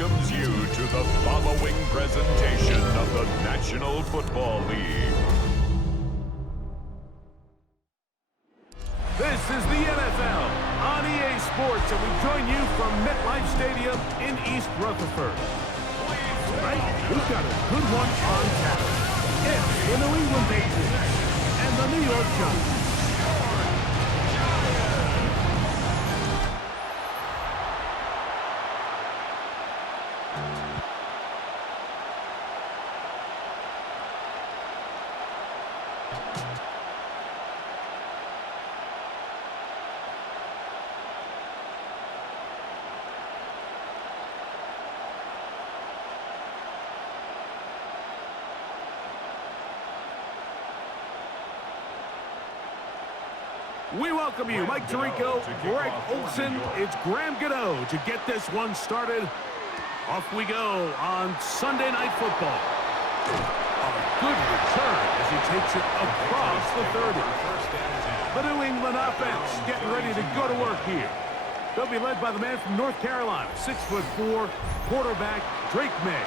welcomes you to the following presentation of the National Football League. This is the NFL on EA Sports, and we join you from MetLife Stadium in East Rutherford. Tonight, we've got a good one on tap. It's the New England Patriots and the New York Giants. We welcome you, Mike Tirico, Greg Olson. It's Graham Gano to get this one started. Off we go on Sunday Night Football. A good return as he takes it across the 30. The New England offense getting ready to go to work here. They'll be led by the man from North Carolina, 6'4", quarterback Drake May.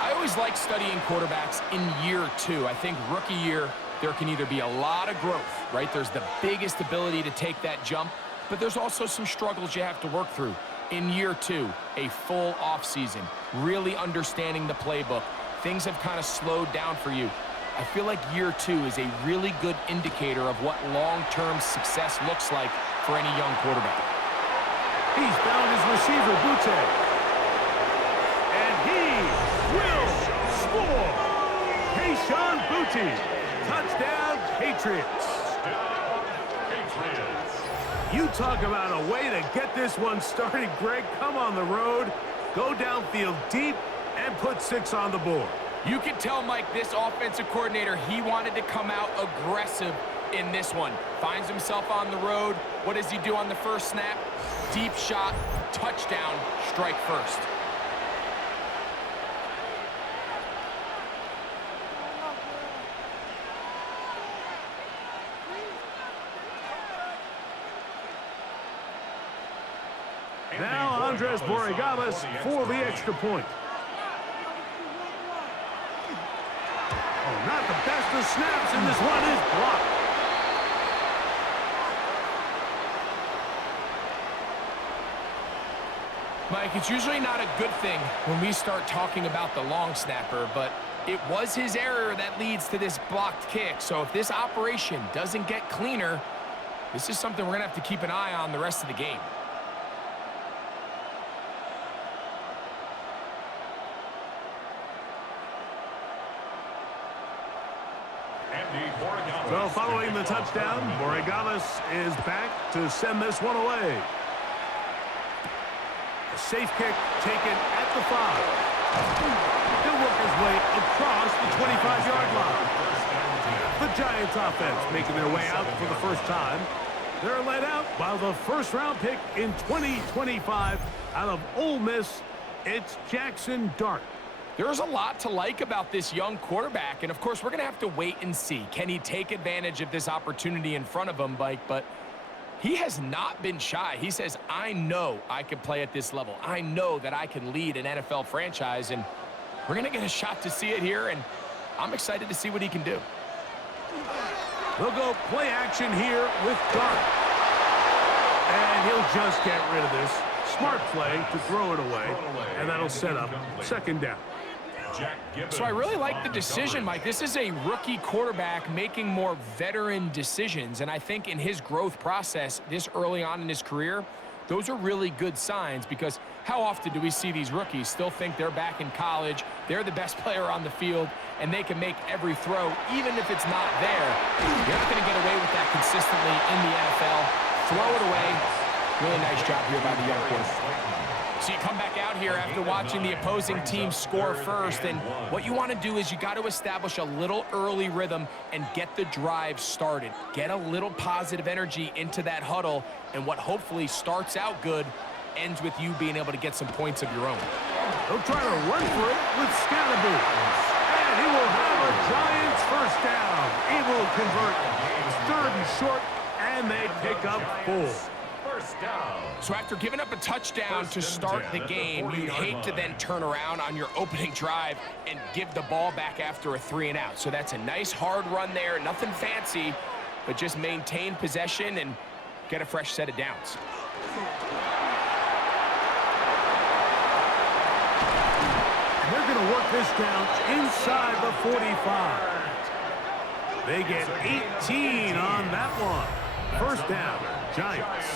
I always like studying quarterbacks in year two. I think rookie year, there can either be a lot of growth, right? There's the biggest ability to take that jump, but there's also some struggles you have to work through. In year two, a full offseason, really understanding the playbook. Things have kind of slowed down for you. I feel like year two is a really good indicator of what long-term success looks like for any young quarterback. He's found his receiver, Butte. And he will score! Kayshon Butte. Touchdown, Patriots. You talk about a way to get this one started, Greg. Come on the road, go downfield deep, and put 6 on the board. You can tell, Mike, this offensive coordinator, he wanted to come out aggressive in this one. Finds himself on the road. What does he do on the first snap? Deep shot, touchdown, strike first. Now Andres Borregales for the extra point. Oh, not the best of snaps, and this one is blocked. Mike, it's usually not a good thing when we start talking about the long snapper, but it was his error that leads to this blocked kick. So if this operation doesn't get cleaner, this is something we're going to have to keep an eye on the rest of the game. So following the touchdown, Borregales is back to send this one away. A safe kick taken at the 5. He'll work his way across the 25-yard line. The Giants offense making their way out for the first time. They're led out by the first-round pick in 2025 out of Ole Miss. It's Jackson Dart. There's a lot to like about this young quarterback, and of course, we're going to have to wait and see. Can he take advantage of this opportunity in front of him, Mike? But he has not been shy. He says, I know I can play at this level. I know that I can lead an NFL franchise, and we're going to get a shot to see it here, and I'm excited to see what he can do. They'll go play action here with Dart. And he'll just get rid of this. Smart play to throw it away, and that'll set up second down. So I really like the decision, Mike. This is a rookie quarterback making more veteran decisions, and I think in his growth process this early on in his career, those are really good signs, because how often do we see these rookies still think they're back in college, they're the best player on the field, and they can make every throw, even if it's not there. You're not going to get away with that consistently in the NFL. Throw it away. Really nice job here by the young quarterback. So you come back out here after watching the opposing team score first, and what you want to do is you got to establish a little early rhythm and get the drive started. Get a little positive energy into that huddle, and what hopefully starts out good ends with you being able to get some points of your own. They'll try to run for it with Scalaboo. And he will have a Giants first down. Able to convert 3rd and short, and they pick up 4. first down. So after giving up a touchdown to start the game, you'd hate to then turn around on your opening drive and give the ball back after a 3-and-out. So that's a nice hard run there, nothing fancy, but just maintain possession and get a fresh set of downs. And they're going to work this down inside the 45. They get 18 on that one. First down, Giants.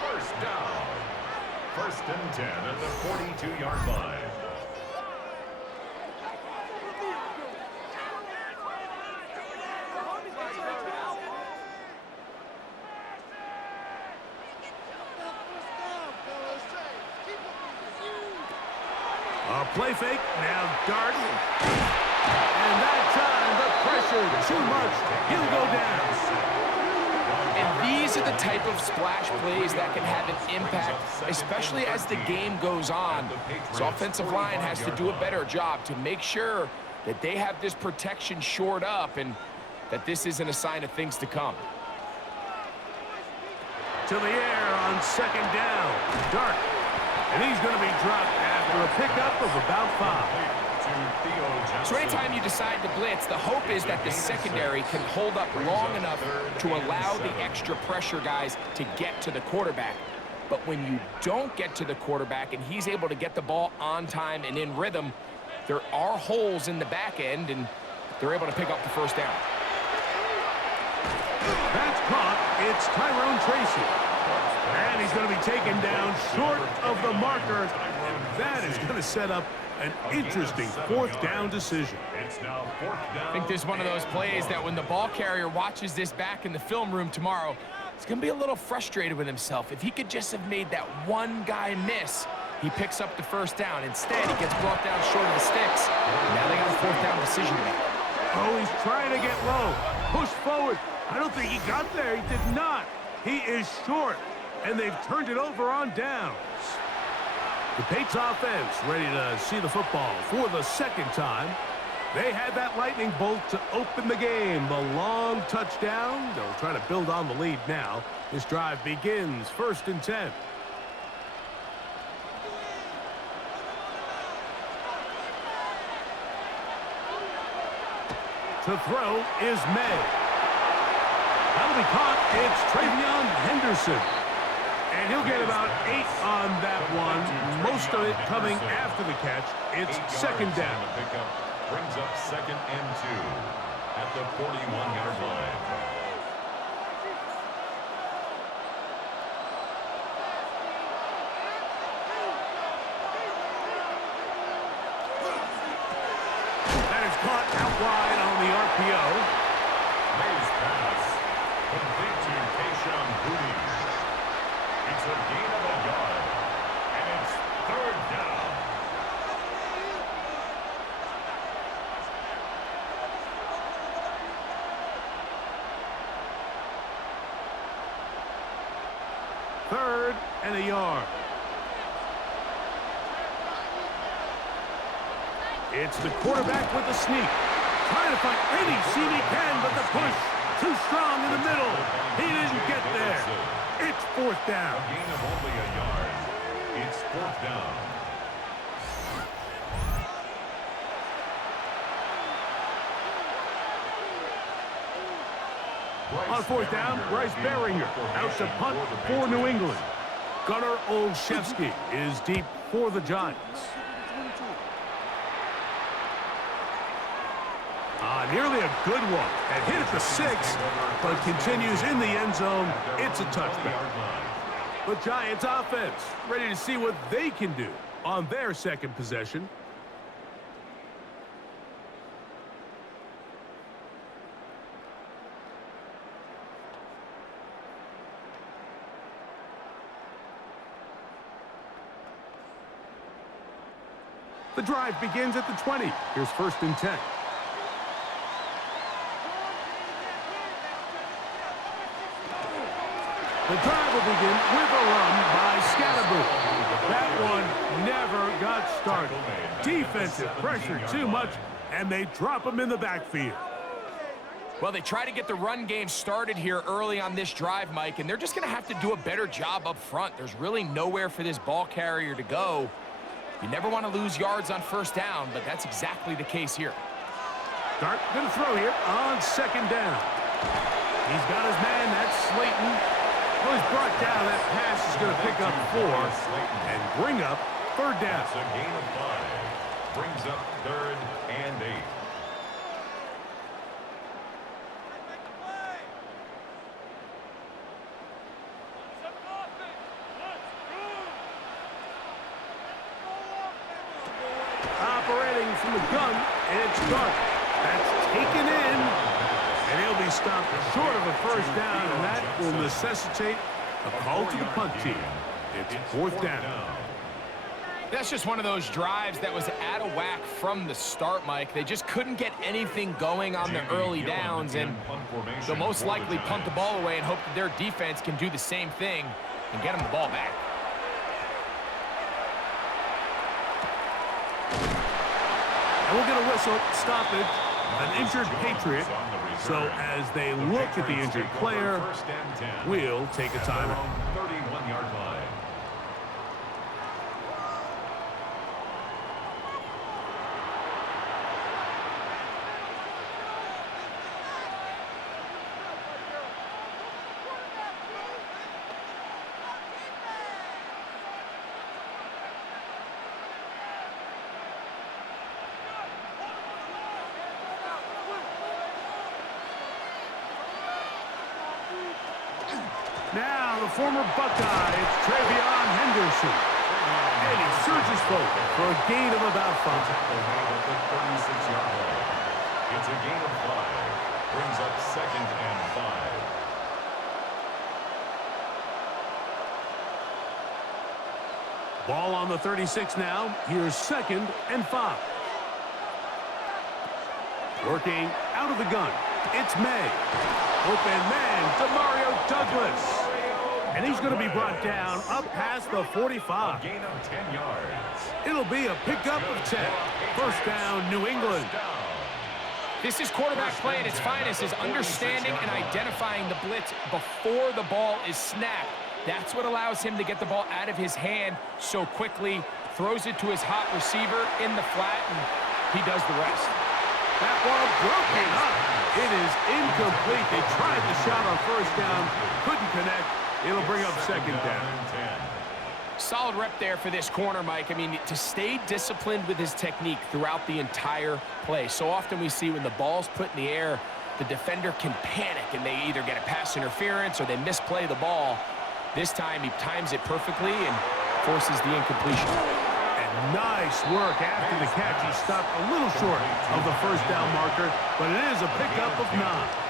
First down. First and 10 at the 42-yard line. A play fake, now Dart. And that time, the pressure, too much. He'll go down. And these are the type of splash plays that can have an impact, especially as the game goes on. So offensive line has to do a better job to make sure that they have this protection shored up and that this isn't a sign of things to come. To the air on second down, Dart. And he's going to be dropped after a pickup of about 5. So anytime you decide to blitz, the hope is that the secondary can hold up long enough to allow the extra pressure guys to get to the quarterback. But when you don't get to the quarterback and he's able to get the ball on time and in rhythm, there are holes in the back end, and they're able to pick up the first down. That's caught. It's Tyrone Tracy. And he's going to be taken down short of the marker. And that is going to set up an interesting fourth down decision. I think this is one of those plays that when the ball carrier watches this back in the film room tomorrow, he's going to be a little frustrated with himself. If he could just have made that one guy miss, he picks up the first down. Instead, he gets brought down short of the sticks. And now they got a fourth down decision to make. Oh, he's trying to get low. Push forward. I don't think he got there. He did not. He is short. And they've turned it over on downs. The Patriots offense ready to see the football for the second time. They had that lightning bolt to open the game. The long touchdown. They'll try to build on the lead now. This drive begins first and 10. To throw is May. That'll be caught. It's Travion Henderson. And he'll get about 8 on that one. Most of it coming after the catch. It's second down. Brings up second and 2 at the 41-yard line. That is caught out wide on the RPO. May's pass. Complete to Kayshawn Booty. It's a gain of a yard. And it's third down. Third and a yard. It's the quarterback with the sneak. Trying to find any seam he can, but the push too strong in the middle. He didn't get there. It's fourth down. A gain of only a yard. It's fourth down. On fourth down, Bryce Baringer out to punt for New England. Gunnar Olszewski is deep for the Giants. Nearly a good one. And hit at the 6, but continues in the end zone. It's a touchback. The Giants offense ready to see what they can do on their second possession. The drive begins at the 20. Here's first and 10. The drive will begin with a run by Scatterboo. That one never got started. Defensive pressure too much, and they drop him in the backfield. Well, they try to get the run game started here early on this drive, Mike, and they're just going to have to do a better job up front. There's really nowhere for this ball carrier to go. You never want to lose yards on first down, but that's exactly the case here. Dart going to throw here on second down. He's got his man. That's Slayton. Well, he's brought down. That pass is going to pick up 4 and bring up third down. That's a gain of 5. Brings up 3rd and 8. Operating from the gun, it's Dart. That's taken in, and he'll be stopped short of a first down, and that will necessitate a call to the punt team. It's 4th down. That's just one of those drives that was out of whack from the start, Mike. They just couldn't get anything going on the early downs, and they'll most likely punt the ball away and hope that their defense can do the same thing and get them the ball back. And we'll get a whistle, stop it, an injured Patriot. So as they look at the injured player, we'll take a timeout. 31-yard line. Now the former Buckeye, it's Travion Henderson. And he surges forward for a gain of about 5. At the 36-yard line. It's a gain of 5. Brings up 2nd and 5. Ball on the 36 now. Here's 2nd and 5. Working out of the gun. It's May. Open man, Demario Douglas. And he's going to be brought down up past the 45. A gain of 10 yards. It'll be a pickup of 10. First down, New England. This is quarterback play at its finest, is understanding and identifying the blitz before the ball is snapped. That's what allows him to get the ball out of his hand so quickly, throws it to his hot receiver in the flat, and he does the rest. That ball broken up. It is incomplete. They tried the shot on first down, couldn't connect. It'll bring up 2nd down. Solid rep there for this corner, Mike. I mean, to stay disciplined with his technique throughout the entire play. So often we see when the ball's put in the air, the defender can panic and they either get a pass interference or they misplay the ball. This time he times it perfectly and forces the incompletion. And nice work after the catch. He stopped a little short of the first down marker, but it is a pickup of 9.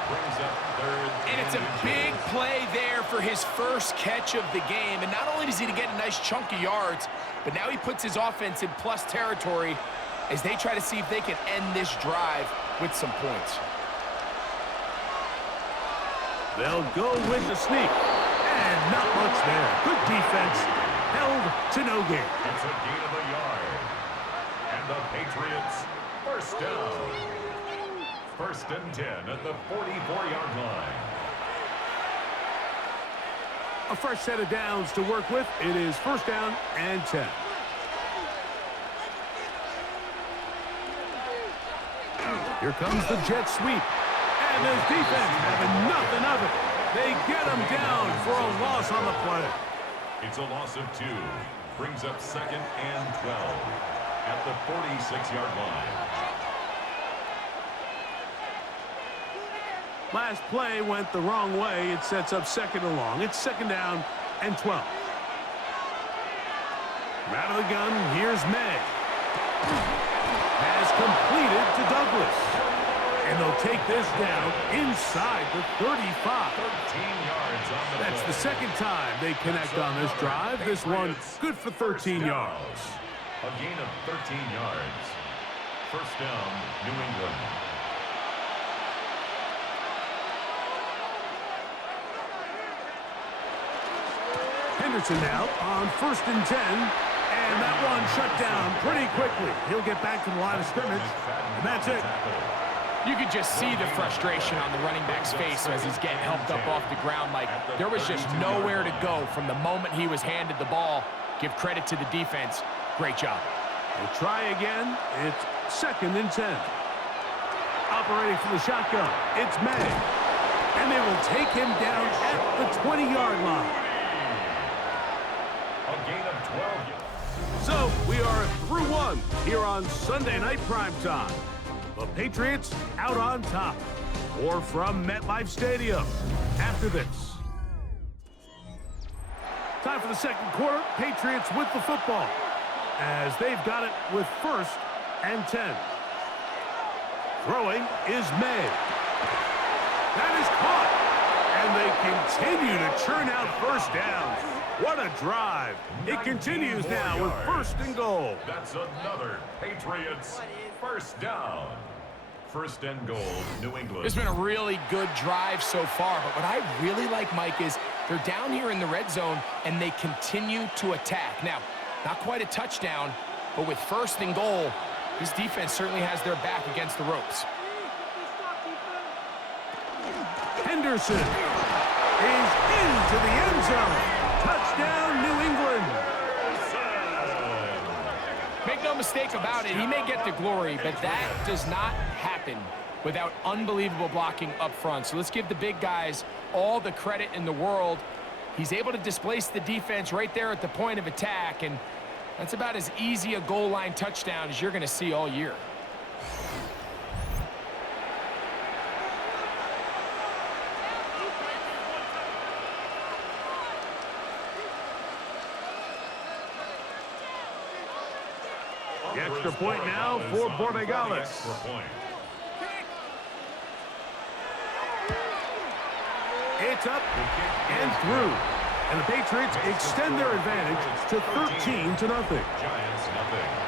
And it's a big play there for his first catch of the game. And not only does he get a nice chunk of yards, but now he puts his offense in plus territory as they try to see if they can end this drive with some points. They'll go with the sneak. And not much there. Good defense. Held to no gain. It's a gain of a yard. And the Patriots, first down. 1st and 10 at the 44-yard line. A fresh set of downs to work with. It is 1st down and 10. Here comes the jet sweep. And his defense having nothing of it. They get him down for a loss on the play. It's a loss of 2. Brings up 2nd and 12 at the 46-yard line. Last play went the wrong way. It sets up 2nd and long. It's 2nd down and 12. Out of the gun, here's May. Has completed to Douglas. And they'll take this down inside the 35. 13 yards on the That's play. the 2nd time they connect on this drive. This one good for 13 yards. A gain of 13 yards. First down, New England. Henderson now on 1st and 10. And that one shut down pretty quickly. He'll get back to the line of scrimmage. And that's it. You could just see the frustration on the running back's face as he's getting helped up off the ground. Like, there was just nowhere to go from the moment he was handed the ball. Give credit to the defense. Great job. We'll try again. It's 2nd and 10. Operating from the shotgun, it's May. And they will take him down at the 20-yard line. A gain of 12 yards. So we are through one here on Sunday Night Primetime. The Patriots out on top. Or from MetLife Stadium after this. Time for the second quarter. Patriots with the football as they've got it with 1st and 10. Throwing is May. That is caught. And they continue to churn out first downs. What a drive. It continues now with 1st and goal. That's another Patriots first down. 1st and goal, New England. It's been a really good drive so far, but what I really like, Mike, is they're down here in the red zone, and they continue to attack. Now, not quite a touchdown, but with 1st and goal, this defense certainly has their back against the ropes. Henderson is into the end zone. Touchdown, New England. Make no mistake about it, he may get the glory, but that does not happen without unbelievable blocking up front. So let's give the big guys all the credit in the world. He's able to displace the defense right there at the point of attack, and that's about as easy a goal line touchdown as you're going to see all year. The extra point now for Borregales. It's up and through. And the Patriots extend their advantage to 13-0. Giants nothing.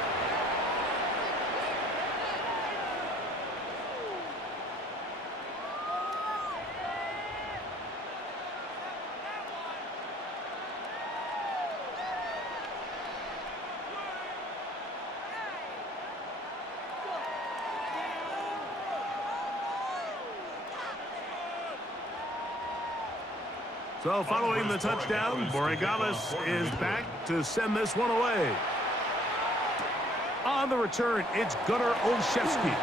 So following the touchdown, Borregales is back to send this one away. On the return, it's Gunnar Olszewski.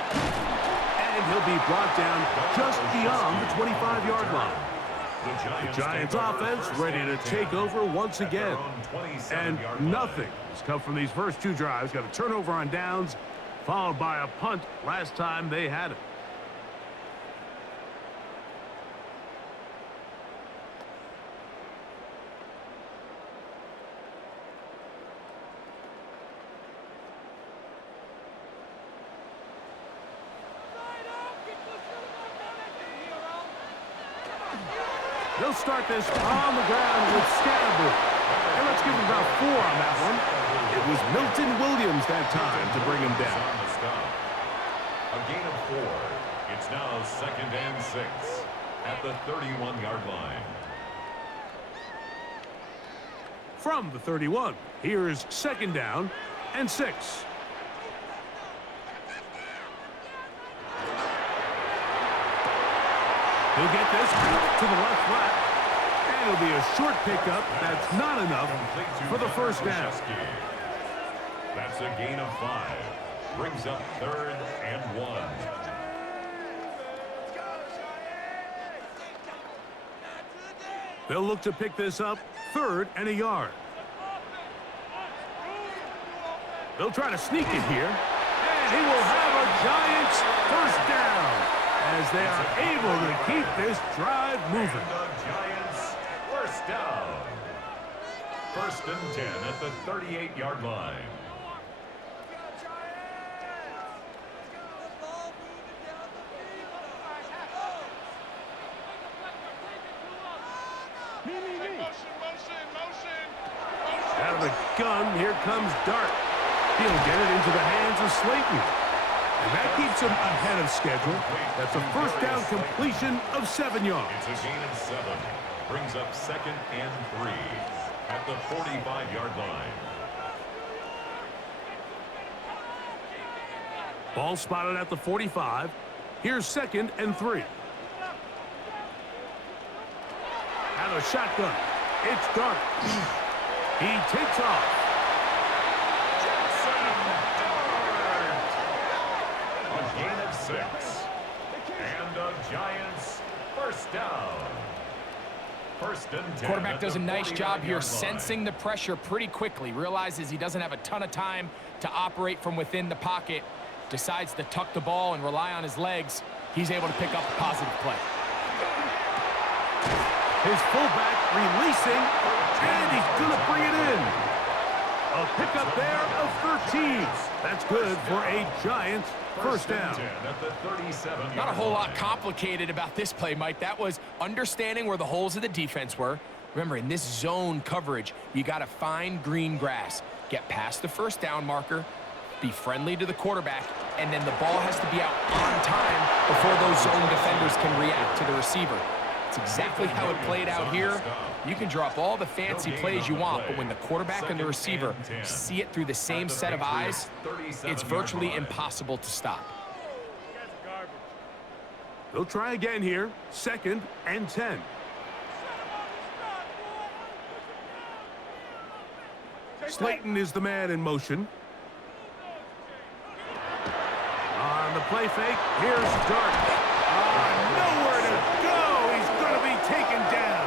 And he'll be brought down just beyond the 25-yard line. The Giants offense ready to take over once again. And nothing has come from these first 2 drives. Got a turnover on downs, followed by a punt last time they had it. They'll start this on the ground with Scatterboard. And let's give him about 4 on that one. It was Milton Williams that time to bring him down. A gain of 4. It's now 2nd and 6 at the 31-yard line. From the 31, here's 2nd down and 6. He'll get this out to the left flat. And it'll be a short pickup. That's not enough for the first down. That's a gain of 5. Brings up 3rd and 1. They'll look to pick this up 3rd and a yard. They'll try to sneak it here. And he will have a Giants first down, as they are able to keep this drive moving. And the Giants first down. 1st and 10 at the 38-yard line. Out of the gun, here comes Dart. He'll get it into the hands of Slayton. And that keeps him ahead of schedule. That's a first down completion of 7 yards. It's a gain of 7. Brings up 2nd and 3 at the 45-yard line. Ball spotted at the 45. Here's 2nd and 3. Out of shotgun. It's Dart. He takes off. A gain of 6. And the Giants first down. First and 10. Quarterback does a nice job here sensing the pressure pretty quickly. Realizes he doesn't have a ton of time to operate from within the pocket. Decides to tuck the ball and rely on his legs. He's able to pick up a positive play. His fullback releasing, and he's going to bring it in. A pickup there of 13. That's good for a Giants first down. Not a whole lot complicated about this play, Mike. That was understanding where the holes of the defense were. Remember, in this zone coverage, you got to find green grass. Get past the first down marker, be friendly to the quarterback, and then the ball has to be out on time before those zone defenders can react to the receiver. It's exactly how it played out here. You can drop all the fancy plays you want, but when the quarterback and the receiver see it through the same set of eyes, it's virtually impossible to stop. They'll try again here. 2nd and 10. Slayton is the man in motion. On the play fake, here's Dart. Nowhere to go. He's going to be taken down.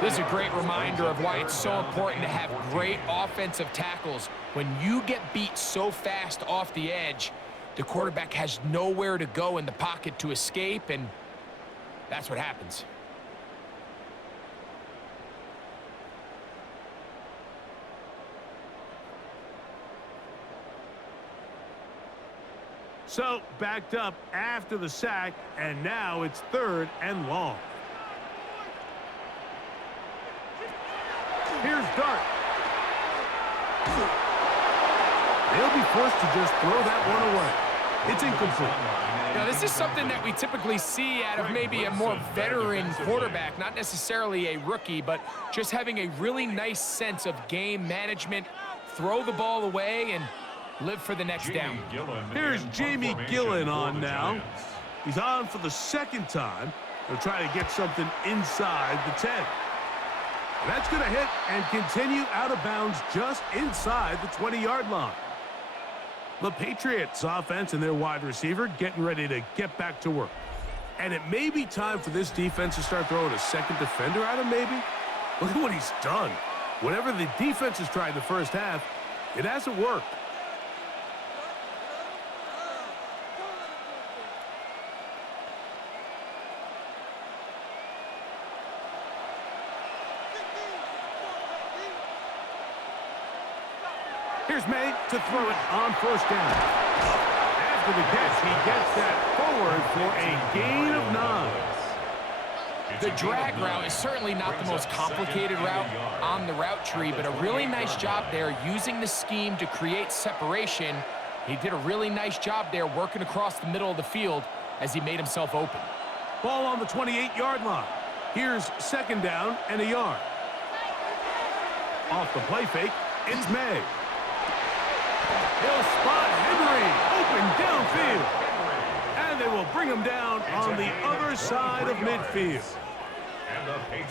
This is a great reminder of why it's so important to have great offensive tackles. When you get beat so fast off the edge, the quarterback has nowhere to go in the pocket to escape, and that's what happens. So, backed up after the sack, and now it's 3rd and long. Here's Dart. They'll be forced to just throw that one away. It's incomplete. Now, this is something that we typically see out of maybe a more veteran quarterback, not necessarily a rookie, but just having a really nice sense of game management, throw the ball away, and live for the next down. Here's Jamie Gillen on now. He's on for the 2nd time. They'll try to get something inside the 10. That's going to hit and continue out of bounds just inside the 20-yard line. The Patriots offense and their wide receiver getting ready to get back to work. And it may be time for this defense to start throwing a second defender at him, maybe. Look at what he's done. Whatever the defense has tried in the first half, it hasn't worked. Here's May to throw it on 1st down. After the catch, he gets that forward for a gain of 9. The drag route is certainly not the most complicated route on the route tree, but a really nice job there using the scheme to create separation. He did a really nice job there working across the middle of the field as he made himself open. Ball on the 28-yard line. Here's 2nd down and a yard. Off the play fake, it's May. He'll spot Henry open downfield. And they will bring him down on the other side of midfield.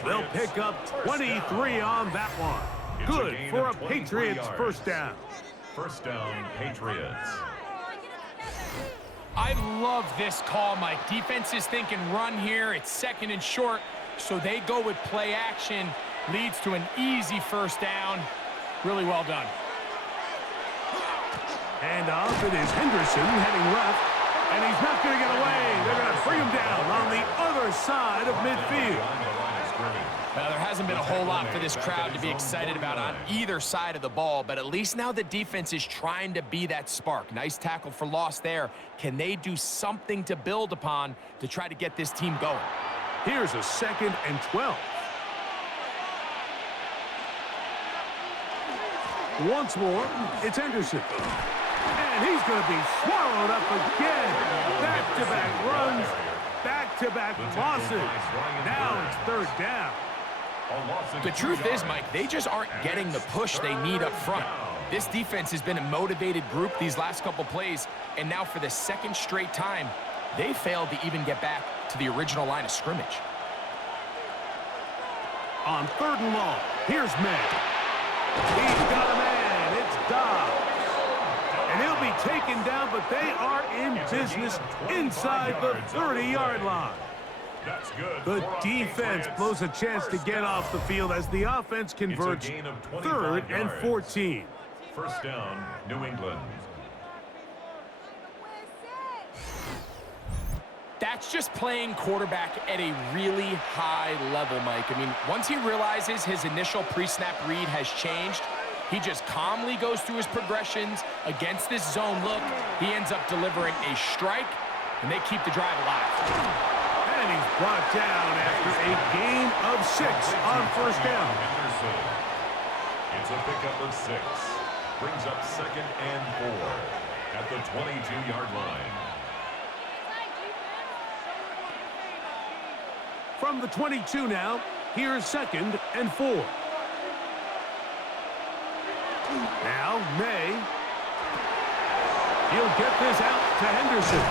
They'll pick up 23 on that one. Good for a Patriots first down. First down, Patriots. I love this call, Mike. Defense is thinking run here. It's 2nd and short, so they go with play action. Leads to an easy first down. Really well done. And off it is Henderson heading left, and he's not going to get away. They're going to bring him down on the other side of midfield. Well, there hasn't been a whole lot for this crowd to be excited about on either side of the ball, but at least now the defense is trying to be that spark. Nice tackle for loss there. Can they do something to build upon to try to get this team going? Here's a 2nd and 12. Once more, it's Henderson. And he's going to be swallowed up again. Back-to-back runs, back-to-back losses. Now it's 3rd down. The truth is, Mike, they just aren't getting the push they need up front. This defense has been a motivated group these last couple plays. And now for the second straight time, they failed to even get back to the original line of scrimmage. On 3rd and long, here's May. He's got a man. It's Dobbs. And he'll be taken down, but they are in business inside the 30-yard line. That's good. The defense blows a chance to get off the field as the offense converts 3rd and 14. First down, New England. That's just playing quarterback at a really high level, Mike. I mean, once he realizes his initial pre-snap read has changed, he just calmly goes through his progressions against this zone look. He ends up delivering a strike, and they keep the drive alive. And he's brought down after a gain of 6 on first down. It's a pickup of 6. Brings up 2nd and 4 at the 22-yard line. From the 22 now, here's 2nd and 4. Now, May. He'll get this out to Henderson.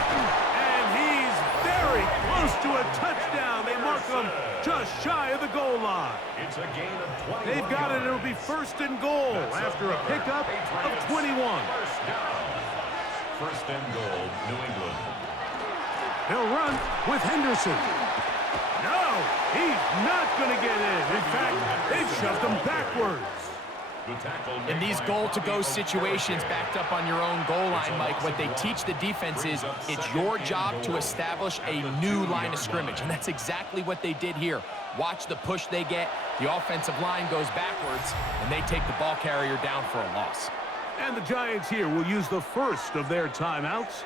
And he's very close to a touchdown. They mark him just shy of the goal line. It's a gain of 20. They've got it. It'll be 1st and goal after a pickup of 21. First down. 1st and goal, New England. He'll run with Henderson. No, he's not going to get in. In fact, they've shoved him backwards. In these goal-to-go situations backed up on your own goal line, Mike, what they teach the defense is it's your job to establish a new line of scrimmage, and that's exactly what they did here. Watch the push they get. The offensive line goes backwards, and they take the ball carrier down for a loss. And the Giants here will use the first of their timeouts,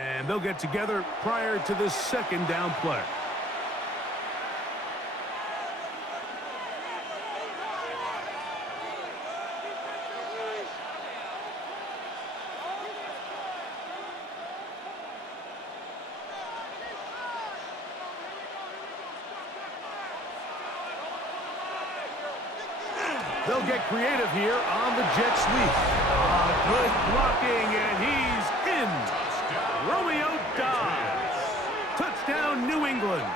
and they'll get together prior to this 2nd down play. They'll get creative here on the jet sweep. Good blocking, and he's in. Romeo Dobbs. Touchdown, New England.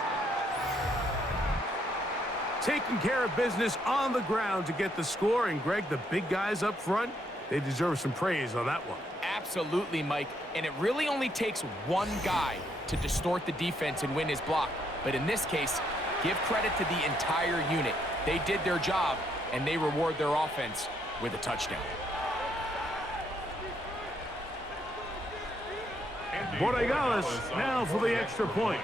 Taking care of business on the ground to get the score. And, Greg, the big guys up front, they deserve some praise on that one. Absolutely, Mike. And it really only takes one guy to distort the defense and win his block. But in this case, give credit to the entire unit. They did their job, and they reward their offense with a touchdown. Borregales now for the extra point.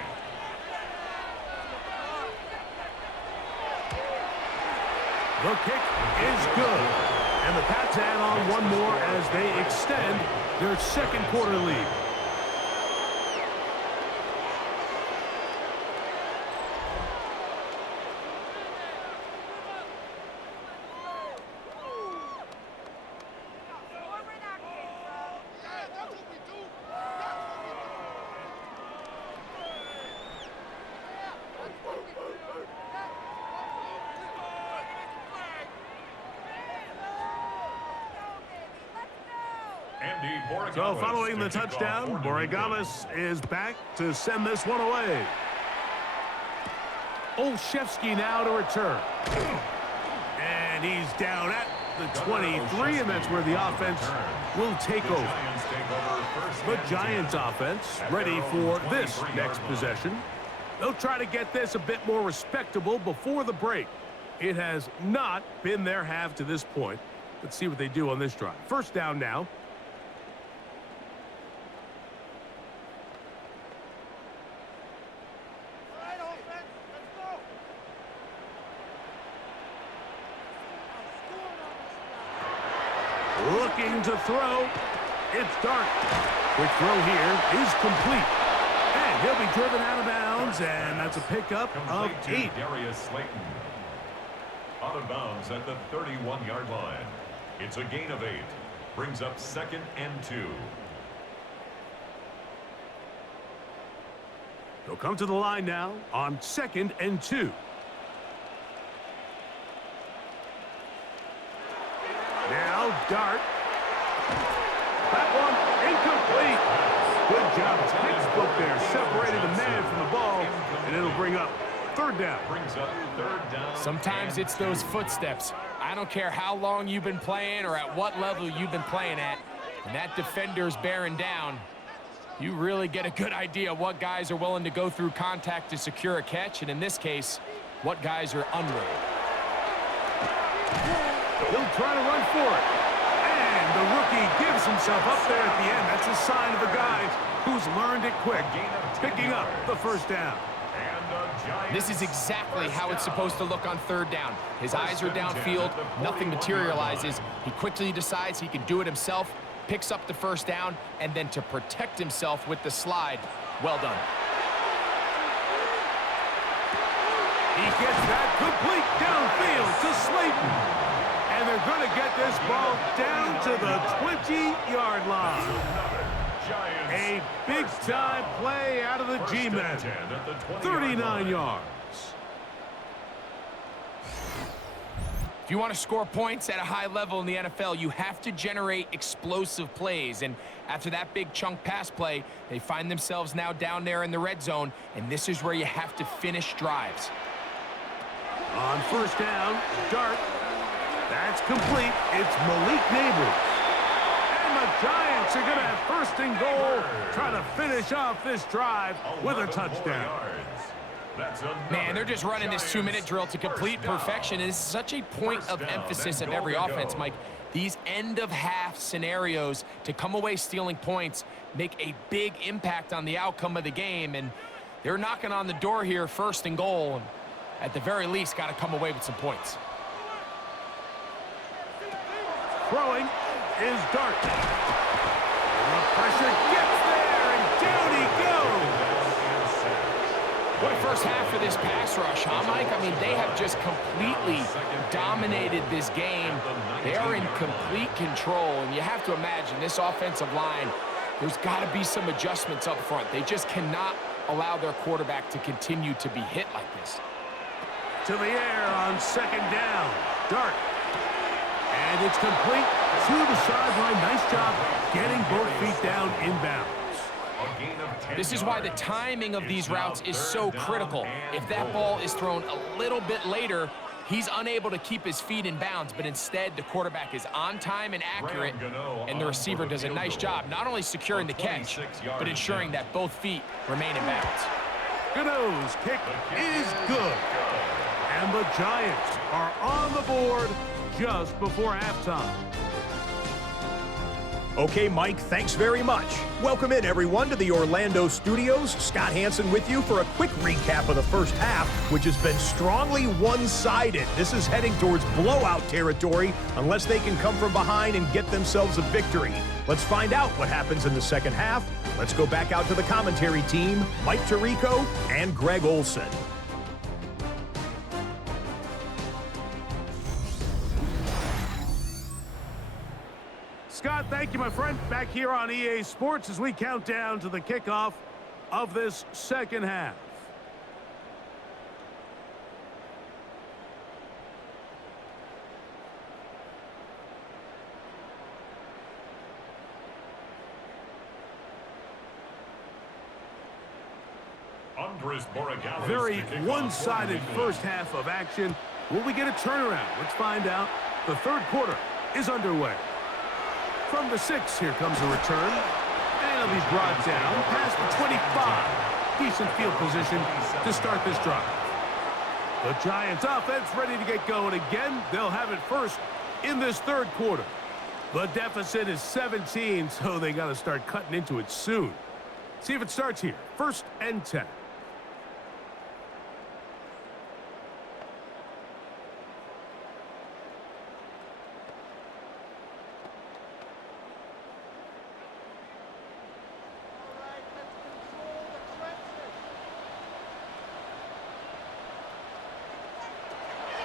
The kick is good. And the Pats add on one more as they extend their 2nd quarter lead. So following the touchdown, Borregales is back to send this one away. Olszewski now to return. And he's down at the 23, and that's where the offense will take over. The Giants offense ready for this next possession. They'll try to get this a bit more respectable before the break. It has not been their half to this point. Let's see what they do on this drive. First down now. Looking to throw. It's Dart. Quick throw here is complete. And he'll be driven out of bounds, and that's a pickup of 8. Darius Slayton. Out of bounds at the 31-yard line. It's a gain of 8. Brings up 2nd and 2. They'll come to the line now on 2nd and 2. Now Dart. That one incomplete. Good job. Textbook there. Separated the man from the ball, and it'll bring up third down. Sometimes it's those footsteps. I don't care how long you've been playing or at what level you've been playing at. When that defender's bearing down, you really get a good idea what guys are willing to go through contact to secure a catch, and in this case, what guys are unwilling. He'll try to run for it. And the rookie gives himself up there at the end. That's a sign of a guy who's learned it quick, picking up the first down. This is exactly how it's supposed to look on third down. His eyes are downfield, nothing materializes. He quickly decides he can do it himself, picks up the first down, and then to protect himself with the slide, well done. He gets that complete downfield to Slayton. And they're going to get this ball down to the 20-yard line. A big-time play out of the G-men. 39 yards. If you want to score points at a high level in the NFL, you have to generate explosive plays. And after that big chunk pass play, they find themselves now down there in the red zone, and this is where you have to finish drives. On first down, Dart. That's complete. It's Malik Neighbors. And the Giants are going to have first and goal, trying to finish off this drive with a touchdown. Man, they're just running this 2-minute drill to complete perfection. And it's such a point of emphasis of every offense, Mike. These end-of-half scenarios to come away stealing points make a big impact on the outcome of the game. And they're knocking on the door here, first and goal. And at the very least, got to come away with some points. Throwing is Dart. And the pressure gets there, and down he goes. What a first half for this pass rush, huh, Mike? I mean, they have just completely dominated this game. They are in complete control, and you have to imagine this offensive line, there's got to be some adjustments up front. They just cannot allow their quarterback to continue to be hit like this. To the air on second down. Dart. And it's complete to the sideline. Nice job getting both feet down inbounds. This is why the timing of these routes is so critical. If that ball is thrown a little bit later, he's unable to keep his feet in bounds, but instead the quarterback is on time and accurate, and the receiver does a nice job not only securing the catch, but ensuring that both feet remain in bounds. Gano's kick is good. And the Giants are on the board just before halftime. Okay, Mike, thanks very much. Welcome in, everyone, to the Orlando studios. Scott Hansen with you for a quick recap of the first half, which has been strongly one-sided. This is heading towards blowout territory unless they can come from behind and get themselves a victory. Let's find out what happens in the second half. Let's go back out to the commentary team, Mike Tirico and Greg Olson. Scott, thank you, my friend. Back here on EA Sports as we count down to the kickoff of this second half. Very one-sided first half of action. Will we get a turnaround? Let's find out. The third quarter is underway. From the 6, here comes a return. And it'll be brought down past the 25. Decent field position to start this drive. The Giants offense ready to get going again. They'll have it first in this third quarter. The deficit is 17, so they got to start cutting into it soon. See if it starts here. First and 10.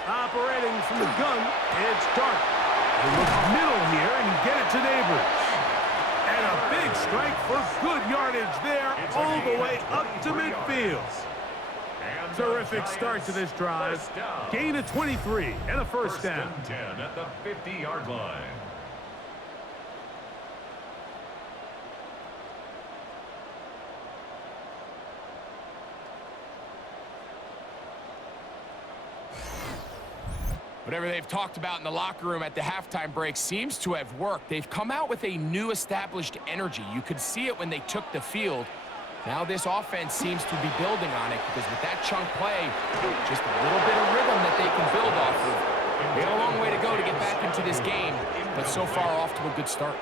Operating from the gun, it's Dart. They look middle here and get it to Neighbors. And a big strike for good yardage there all the way up to midfield. Terrific start to this drive. Gain of 23 and a first down. 10 at the 50-yard line. Whatever they've talked about in the locker room at the halftime break seems to have worked. They've come out with a new established energy. You could see it when they took the field. Now this offense seems to be building on it because with that chunk play, just a little bit of rhythm that they can build off of. They have a long way to go to get back into this game, but so far off to a good start.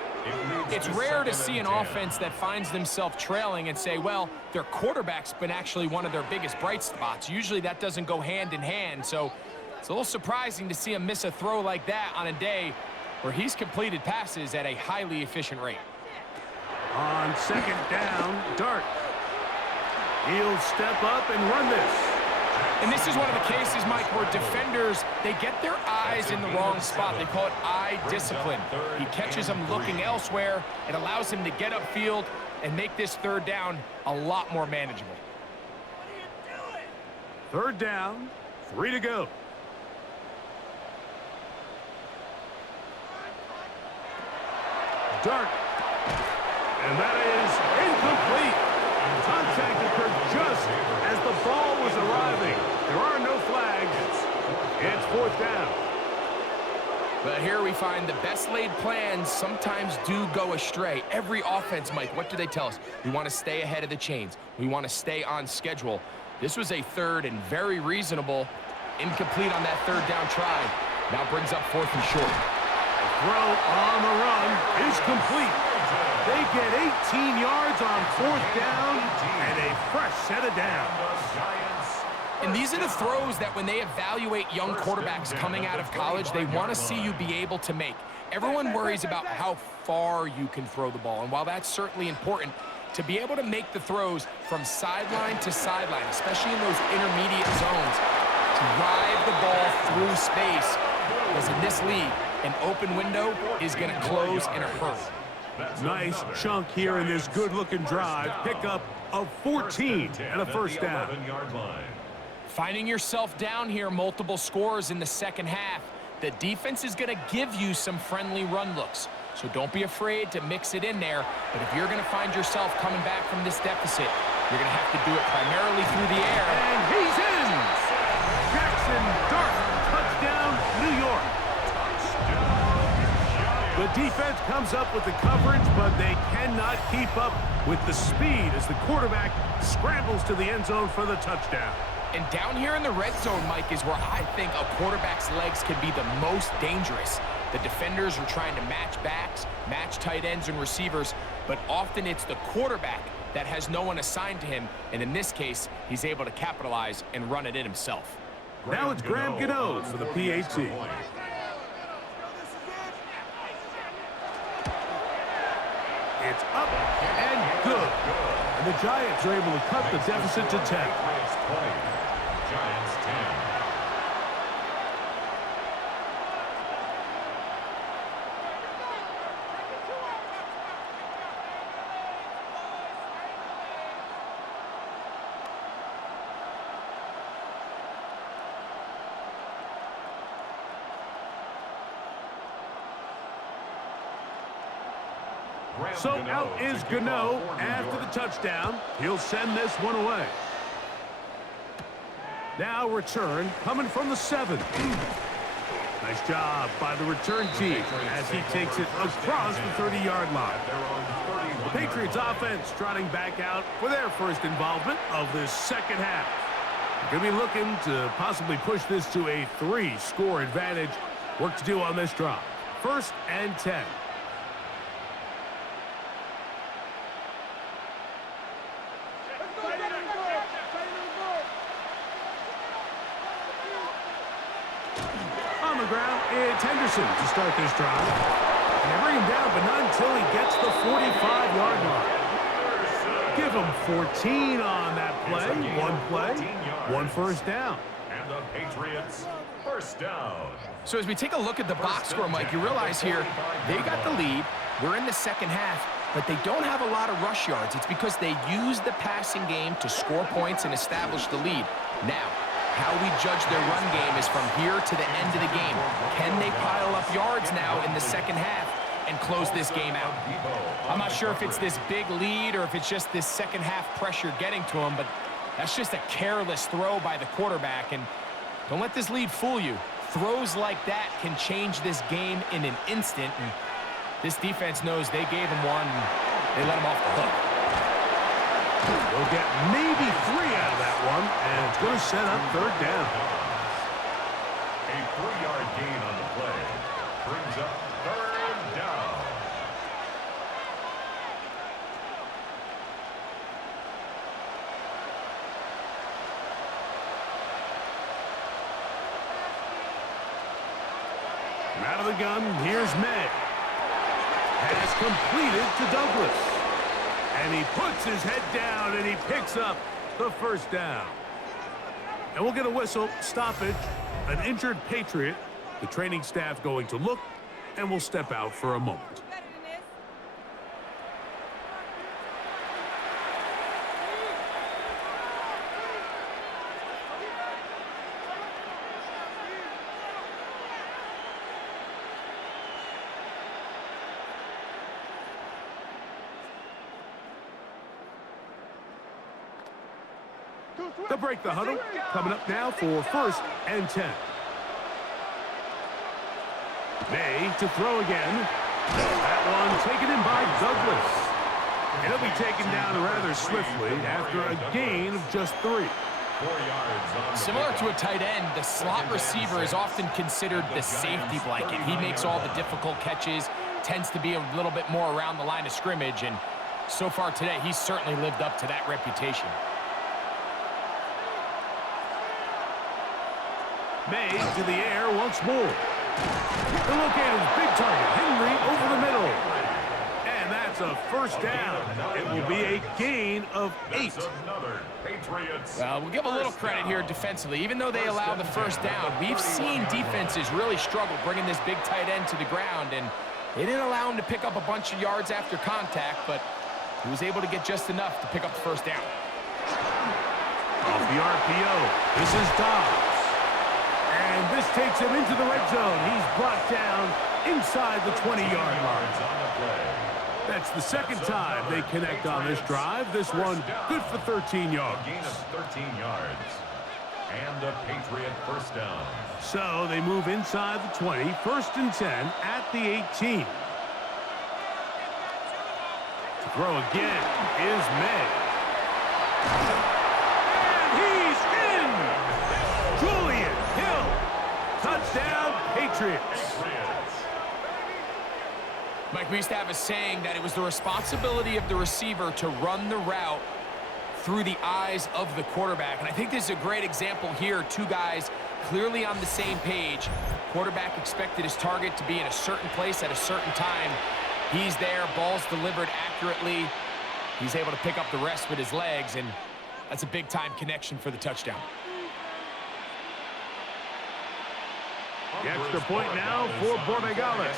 It's rare to see an offense that finds themselves trailing and say, well, their quarterback's been actually one of their biggest bright spots. Usually that doesn't go hand in hand, so it's a little surprising to see him miss a throw like that on a day where he's completed passes at a highly efficient rate. On second down, Dart. He'll step up and run this. And this is one of the cases, Mike, where defenders, they get their eyes in the wrong spot. They call it eye discipline. He catches them looking elsewhere. It allows him to get upfield and make this third down a lot more manageable. Third down, 3 to go. Dart. And that is incomplete. Contact occurred just as the ball was arriving. There are no flags. It's fourth down. But here we find the best laid plans sometimes do go astray. Every offense, Mike, what do they tell us? We want to stay ahead of the chains. We want to stay on schedule. This was a third and very reasonable. Incomplete on that third down try. Now brings up fourth and short. Throw on the run is complete. They get 18 yards on fourth down and a fresh set of downs. And these are the throws that when they evaluate young quarterbacks coming out of college, they want to see you be able to make. Everyone worries about how far you can throw the ball. And while that's certainly important, to be able to make the throws from sideline to sideline, especially in those intermediate zones, drive the ball through space, because in this league, an open window is going to close in a hurry. Nice chunk here in this good-looking drive. Pickup of 14 and a first down. Finding yourself down here, multiple scores in the second half. The defense is going to give you some friendly run looks. So don't be afraid to mix it in there. But if you're going to find yourself coming back from this deficit, you're going to have to do it primarily through the air. And he's in! Jackson Dart, touchdown, New York. The defense comes up with the coverage, but they cannot keep up with the speed as the quarterback scrambles to the end zone for the touchdown. And down here in the red zone, Mike, is where I think a quarterback's legs can be the most dangerous. The defenders are trying to match backs, match tight ends and receivers, but often it's the quarterback that has no one assigned to him, and in this case, he's able to capitalize and run it in himself. Now it's Graham Gano for the PAT. It's up and good. And the Giants are able to cut the deficit to 10. Giants 10. So out is Gano after the touchdown. He'll send this one away. Now return coming from the 7. Nice job by the return team as he takes it across the 30-yard line. The Patriots offense trotting back out for their first involvement of this second half. They're going to be looking to possibly push this to a 3-score advantage. Work to do on this drive. 1st and 10. On the ground, it's Henderson to start this drive. And they bring him down, but not until he gets the 45-yard line. Give him 14 on that play. One play, one first down. And the Patriots first down. So as we take a look at the box score, Mike, you realize here they got the lead. We're in the second half, but they don't have a lot of rush yards. It's because they use the passing game to score points and establish the lead. Now, how we judge their run game is from here to the end of the game. Can they pile up yards now in the second half and close this game out? I'm not sure if it's this big lead or if it's just this second half pressure getting to them, but that's just a careless throw by the quarterback. And don't let this lead fool you. throws like that can change this game in an instant. And this defense knows they gave him one. They let him off the hook. They'll get maybe 3 out of that one, and it's going to set up third down. A 3-yard gain on the play brings up third down. Out of the gun, here's May. Pass completed to Douglas. And he puts his head down, and he picks up the first down. And we'll get a whistle, stoppage, an injured Patriot. The training staff going to look, and we'll step out for a moment. They'll break the huddle. Coming up now for 1st and 10. May to throw again. That one taken in by Douglas. And he'll be taken down rather swiftly after a gain of just 3. 4 yards. Similar to a tight end, the slot receiver is often considered the safety blanket. He makes all the difficult catches, tends to be a little bit more around the line of scrimmage, and so far today, he's certainly lived up to that reputation. May to the air once more. The look at his big target, Henry, over the middle. And that's a first down. It will be a gain of 8. Well, we'll give a little credit here defensively. Even though they allow the first down, we've seen defenses really struggle bringing this big tight end to the ground, and they didn't allow him to pick up a bunch of yards after contact, but he was able to get just enough to pick up the first down. Off the RPO, this is Dobbs. And this takes him into the red zone. He's brought down inside the 20-yard line. That's the second time they connect on this drive. This one good for 13 yards. Gain of 13 yards. And a Patriot first down. So they move inside the 20, 1st and 10 at the 18. To throw again is May. And he's in! Julian Hill. Touchdown, Patriots. Mike, we used to have a saying that it was the responsibility of the receiver to run the route through the eyes of the quarterback. And I think this is a great example here. 2 guys clearly on the same page. Quarterback expected his target to be in a certain place at a certain time. He's there, ball's delivered accurately. He's able to pick up the rest with his legs, and that's a big-time connection for the touchdown. The extra point now for Borregales.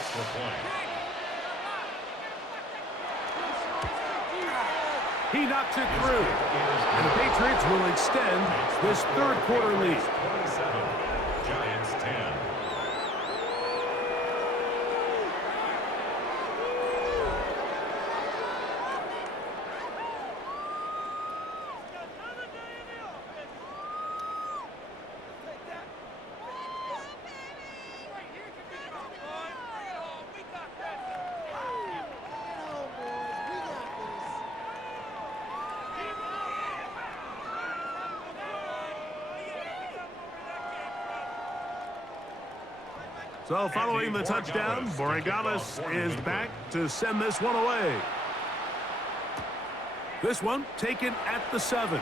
He knocks it through. And the Patriots will extend this third-quarter lead. 27, Giants 10. So following the touchdown, Borregales is back to send this one away. This one taken at the 7.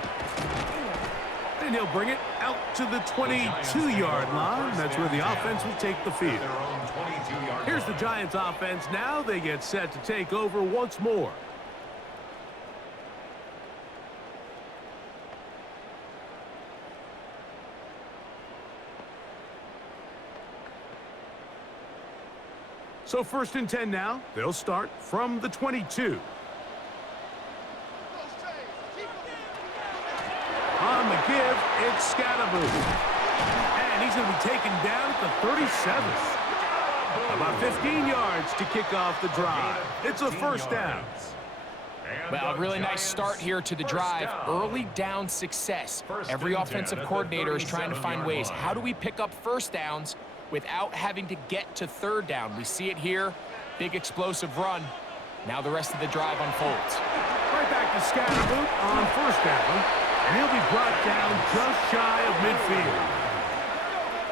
And he'll bring it out to the 22-yard line. That's where the offense will take the field. Here's the Giants offense now. They get set to take over once more. So 1st and 10 now. They'll start from the 22. On the give, it's Scatterboot. And he's going to be taken down at the 37th. About 15 yards to kick off the drive. It's a first down. Well, a really nice start here to the drive. Early down success. Every offensive coordinator is trying to find ways. How do we pick up first downs without having to get to third down. We see it here, big explosive run. Now the rest of the drive unfolds. Right back to Scatterboot on first down, and he'll be brought down just shy of midfield.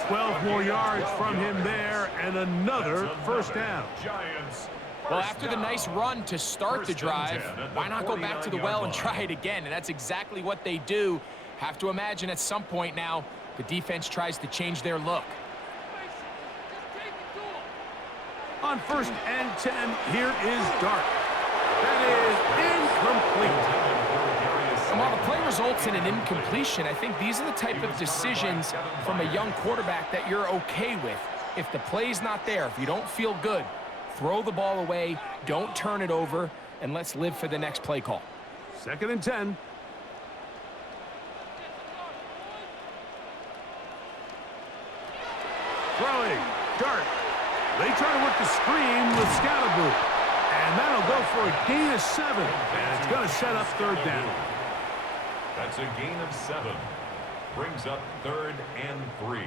12 more yards from him there, and another first down. Well, after the nice run to start the drive, why not go back to the well and try it again? And that's exactly what they do. Have to imagine at some point now, the defense tries to change their look. On 1st and 10, here is Dart. That is incomplete. And while the play results in an incompletion, I think these are the type of decisions from a young quarterback that you're okay with. If the play's not there, if you don't feel good, throw the ball away, don't turn it over, and let's live for the next play call. 2nd and 10. Throwing. Dart. They try to work the screen with Scatterboot. And that'll go for a gain of 7. And it's going to set up 3rd down. That's a gain of 7. Brings up 3rd and 3.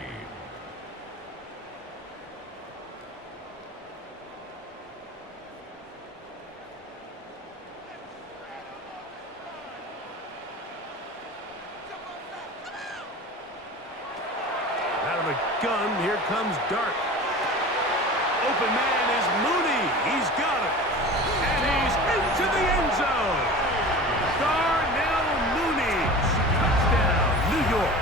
Out of the gun, here comes Dart. Open man is Mooney. He's got it. And he's into the end zone. Darnell Mooney. Touchdown, New York.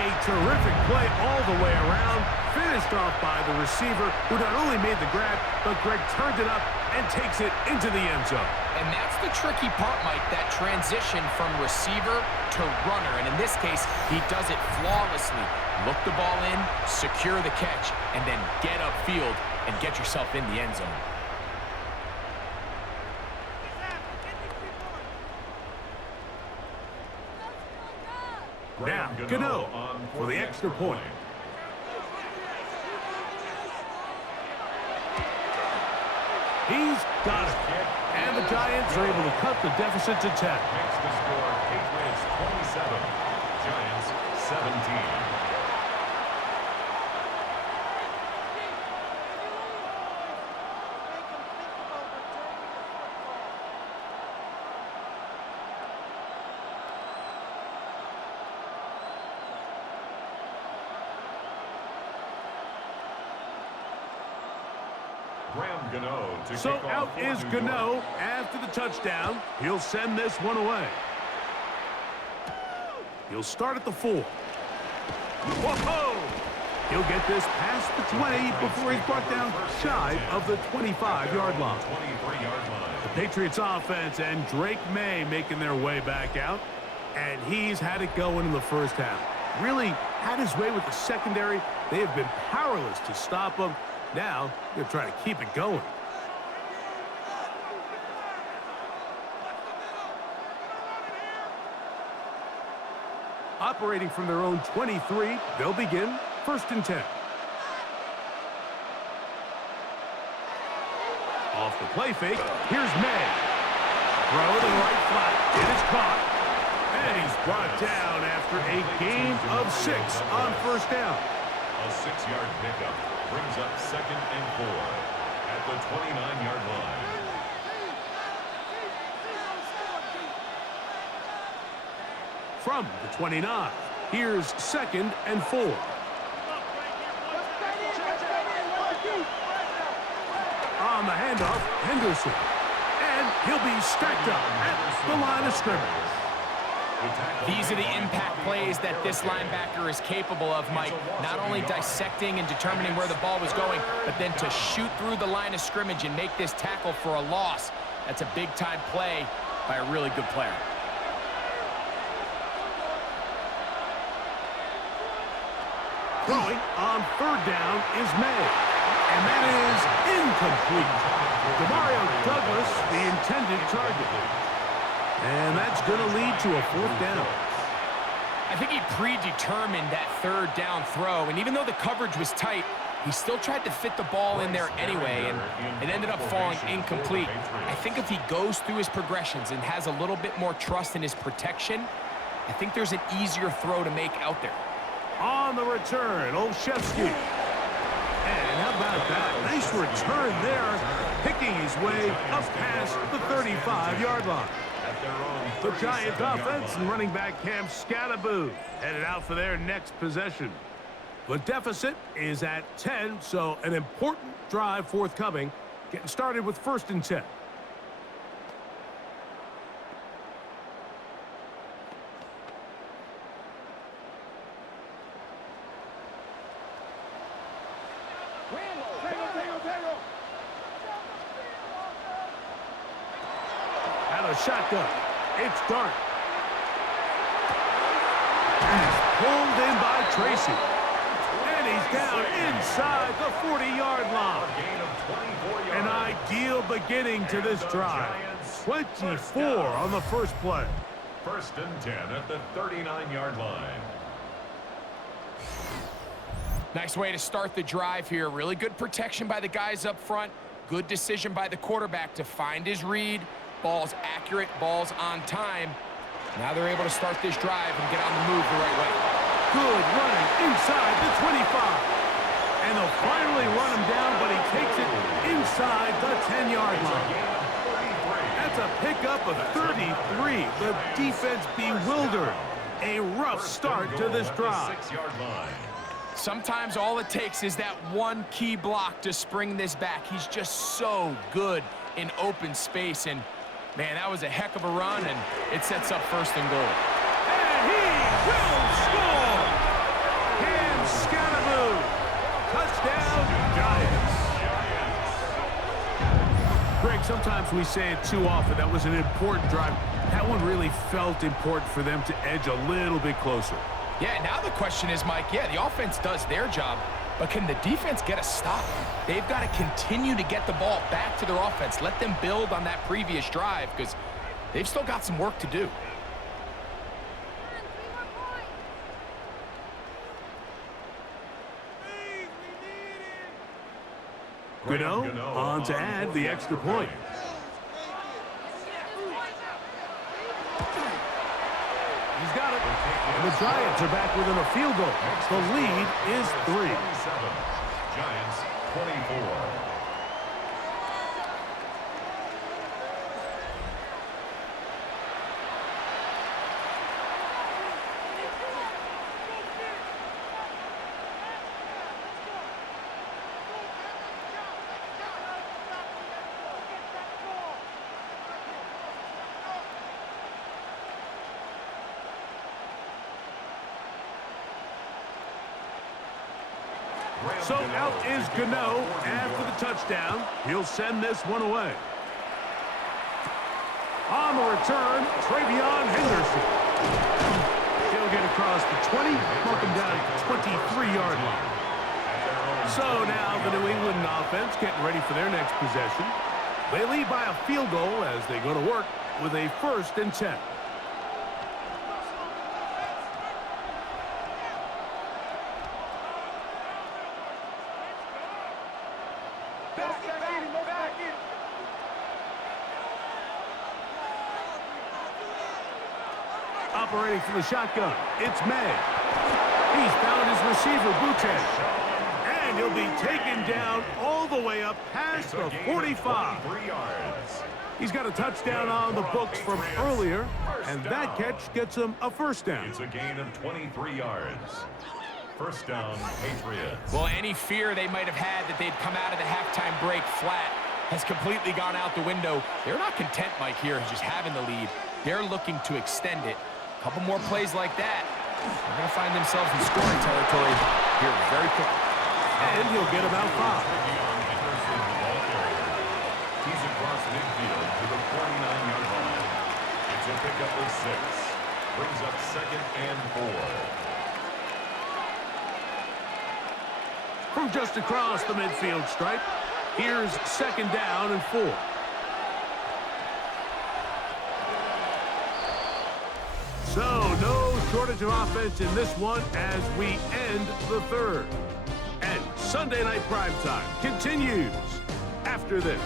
A terrific play all the way around. Finished off by the receiver, who not only made the grab, but Greg turned it up and takes it into the end zone. And that's the tricky part, Mike, that transition from receiver to runner. And in this case, he does it flawlessly. Look the ball in, secure the catch, and then get upfield and get yourself in the end zone. Now, Gano for the extra point. He's got it. And the Giants are able to cut the deficit to 10. Makes the score Patriots 27, Giants 17. So out is Gano after the touchdown. He'll send this one away. He'll start at the 4. Whoa! He'll get this past the 20 before he's brought down shy of the 25-yard line. The Patriots offense and Drake May making their way back out. And he's had it going in the first half. Really had his way with the secondary. They have been powerless to stop him. Now, they're trying to keep it going. Operating from their own 23, they'll begin 1st and 10. Off the play fake, here's May. Throw to the right flat. It is caught. And he's brought down after a gain of 6 on 1st down. A 6-yard pickup brings up 2nd and 4 at the 29-yard line. From the 29, here's 2nd and 4. On the handoff, Henderson. And he'll be stacked up at the line of scrimmage. These are the impact plays that this linebacker is capable of, Mike. Not only dissecting and determining where the ball was going, but then to shoot through the line of scrimmage and make this tackle for a loss. That's a big-time play by a really good player. Throwing on 3rd down is May. And that is incomplete. Demario Douglas, the intended target. And that's going to lead to a 4th down. I think he predetermined that 3rd down throw, and even though the coverage was tight, he still tried to fit the ball in there anyway, and it ended up falling incomplete. I think if he goes through his progressions and has a little bit more trust in his protection, I think there's an easier throw to make out there. On the return, Olszewski. And how about that? Nice return there, picking his way up past the 35-yard line. The Giants offense and running back Cam Scattaboo headed out for their next possession. The deficit is at 10, so an important drive forthcoming. Getting started with 1st and 10. Out of shotgun. It's Dart. He's pulled in by Tracy. And he's down inside the 40-yard line. An ideal beginning to this drive. 24 on the first play. 1st and 10 at the 39-yard line. Nice way to start the drive here. Really good protection by the guys up front. Good decision by the quarterback to find his read. Ball's accurate, ball's on time. Now they're able to start this drive and get on the move the right way. Good running inside the 25. And they'll finally run him down, but he takes it inside the 10-yard line. That's a pickup of 33. The defense bewildered. A rough start to this drive. 6-yard line. Sometimes all it takes is that one key block to spring this back. He's just so good in open space. And, man, that was a heck of a run, and it sets up 1st and goal. And he will score! Cam Scattaboo. Touchdown, Giants. Greg, sometimes we say it too often. That was an important drive. That one really felt important for them to edge a little bit closer. Yeah, now the question is, Mike, yeah, the offense does their job, but can the defense get a stop? They've got to continue to get the ball back to their offense. Let them build on that previous drive because they've still got some work to do. Gano on to add the extra point. He's got it. And the Giants are back within a field goal. The lead is 3. Giants 24. So out is Gano after the touchdown. He'll send this one away. On the return, Travion Henderson. He'll get across the 20, mark him down at the 23-yard line. So now the New England offense getting ready for their next possession. They lead by a field goal as they go to work with a 1st and 10. Operating from the shotgun, it's May. He's found his receiver, Buche. And he'll be taken down all the way up past the 45. He's got a touchdown on the books from earlier, and that catch gets him a 1st down. It's a gain of 23 yards. 1st down, Patriots. Well, any fear they might have had that they'd come out of the halftime break flat has completely gone out the window. They're not content, Mike, here, just having the lead. They're looking to extend it. A couple more plays like that, they're going to find themselves in scoring territory here very quickly. And he'll get about 5. He's across midfield to the 49-yard line. It's a pickup of 6. Brings up 2nd and 4. From just across the midfield stripe, here's 2nd down and 4. So, no shortage of offense in this one as we end the 3rd. And Sunday Night Primetime continues after this.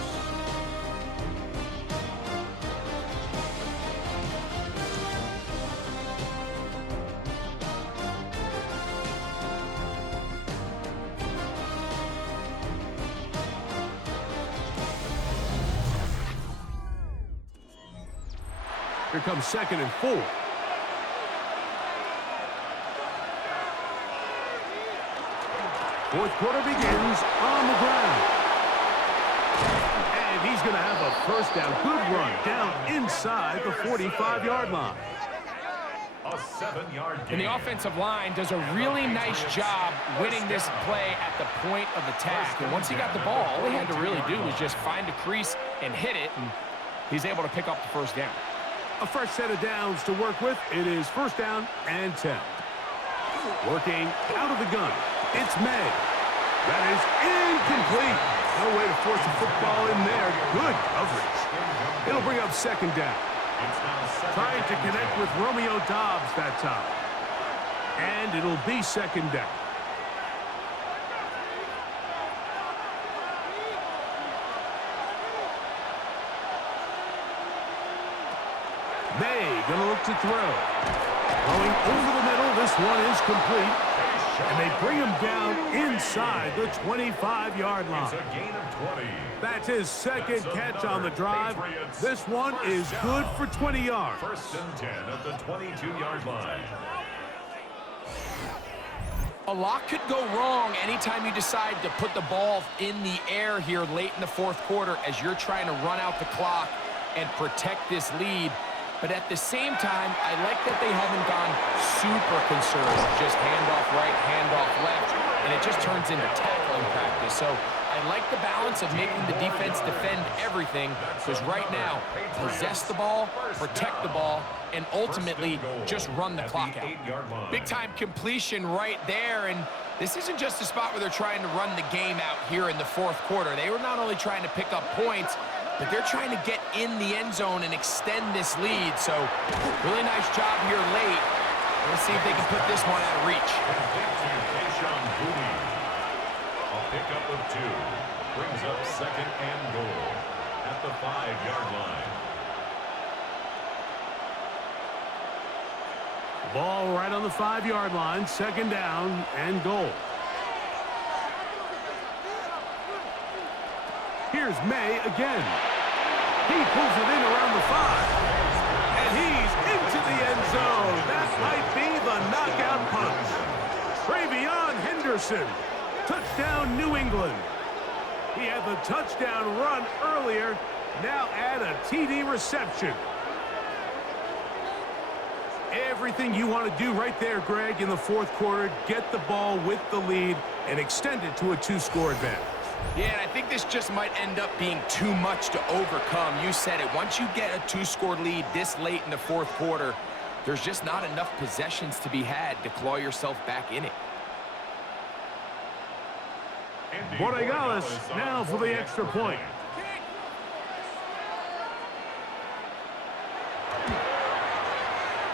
Here comes 2nd and 4. Fourth quarter begins on the ground. And he's going to have a first down. Good run down inside the 45-yard line. A 7-yard gain. And the offensive line does a really nice job winning this play at the point of attack. And once he got the ball, all he had to really do was just find a crease and hit it, and he's able to pick up the first down. A fresh set of downs to work with. It is 1st down and 10. Working out of the gun. It's May. That is incomplete. No way to force the football in there. Good coverage. It'll bring up 2nd down. Trying to connect with Romeo Dobbs that time. And it'll be 2nd down. May gonna look to throw. Going over the middle, this one is complete. And they bring him down inside the 25-yard line. It's a gain of 20. That's his 2nd catch on the drive. This one is good for 20 yards. 1st and 10 at the 22-yard line. A lot could go wrong anytime you decide to put the ball in the air here late in the 4th quarter as you're trying to run out the clock and protect this lead. But at the same time, I like that they haven't gone super conservative. Just handoff right, handoff left, and it just turns into tackling practice. So I like the balance of making the defense defend everything, because right now, possess the ball, protect the ball, and ultimately just run the clock out. Big-time completion right there, and this isn't just a spot where they're trying to run the game out here in the 4th quarter. They were not only trying to pick up points, but they're trying to get in the end zone and extend this lead. So, really nice job here late. Let's see if they can put this one out of reach. A pickup of 2 brings up 2nd and goal at the 5-yard line. Ball right on the 5-yard line. 2nd down and goal. Here's May again. He pulls it in around the 5. And he's into the end zone. That might be the knockout punch. Travion Henderson. Touchdown, New England. He had the touchdown run earlier. Now add a TD reception. Everything you want to do right there, Greg, in the 4th quarter. Get the ball with the lead and extend it to a 2-score advantage. Yeah, and I think this just might end up being too much to overcome. You said it. Once you get a 2-score lead this late in the 4th quarter, there's just not enough possessions to be had to claw yourself back in it. Borregales now for the extra point.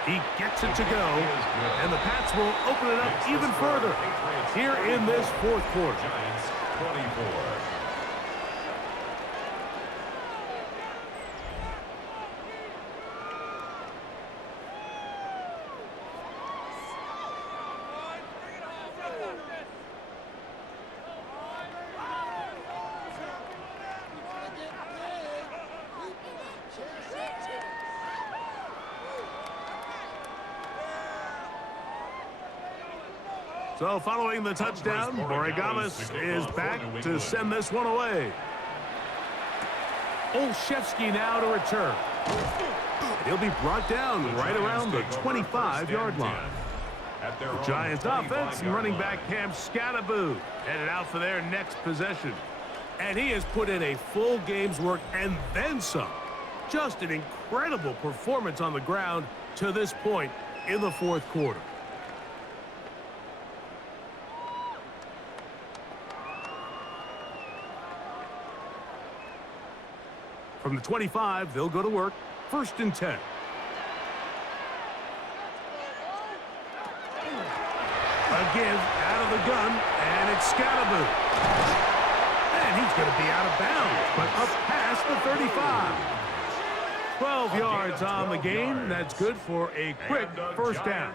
He gets it to go, and the Pats will open it up even further here in this 4th quarter. Giants 24. So following the touchdown, Borregales is back to send this one away. Olszewski now to return. He'll be brought down right around the 25-yard line. The Giants offense and running back Cam Scattaboo headed out for their next possession. And he has put in a full game's work and then some. Just an incredible performance on the ground to this point in the 4th quarter. From the 25, they'll go to work. 1st and 10. A give out of the gun, and it's Scattaboo. And he's going to be out of bounds, but up past the 35. 12 yards on the game. That's good for a quick first down.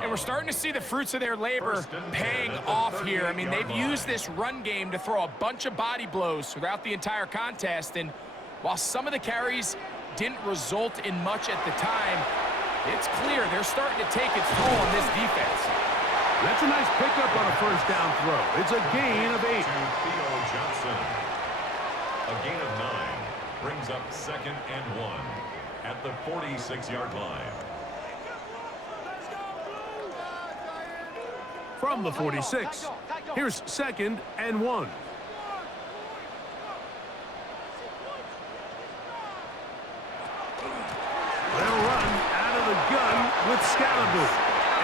And we're starting to see the fruits of their labor paying off here. I mean, they've used this run game to throw a bunch of body blows throughout the entire contest. And while some of the carries didn't result in much at the time, it's clear they're starting to take its toll on this defense. That's a nice pickup on a first down throw. It's a gain of 8. To Theo Johnson. A gain of 9 brings up 2nd and 1 at the 46-yard line. From the 46, here's 2nd and 1. They'll run out of the gun with Scalaboo.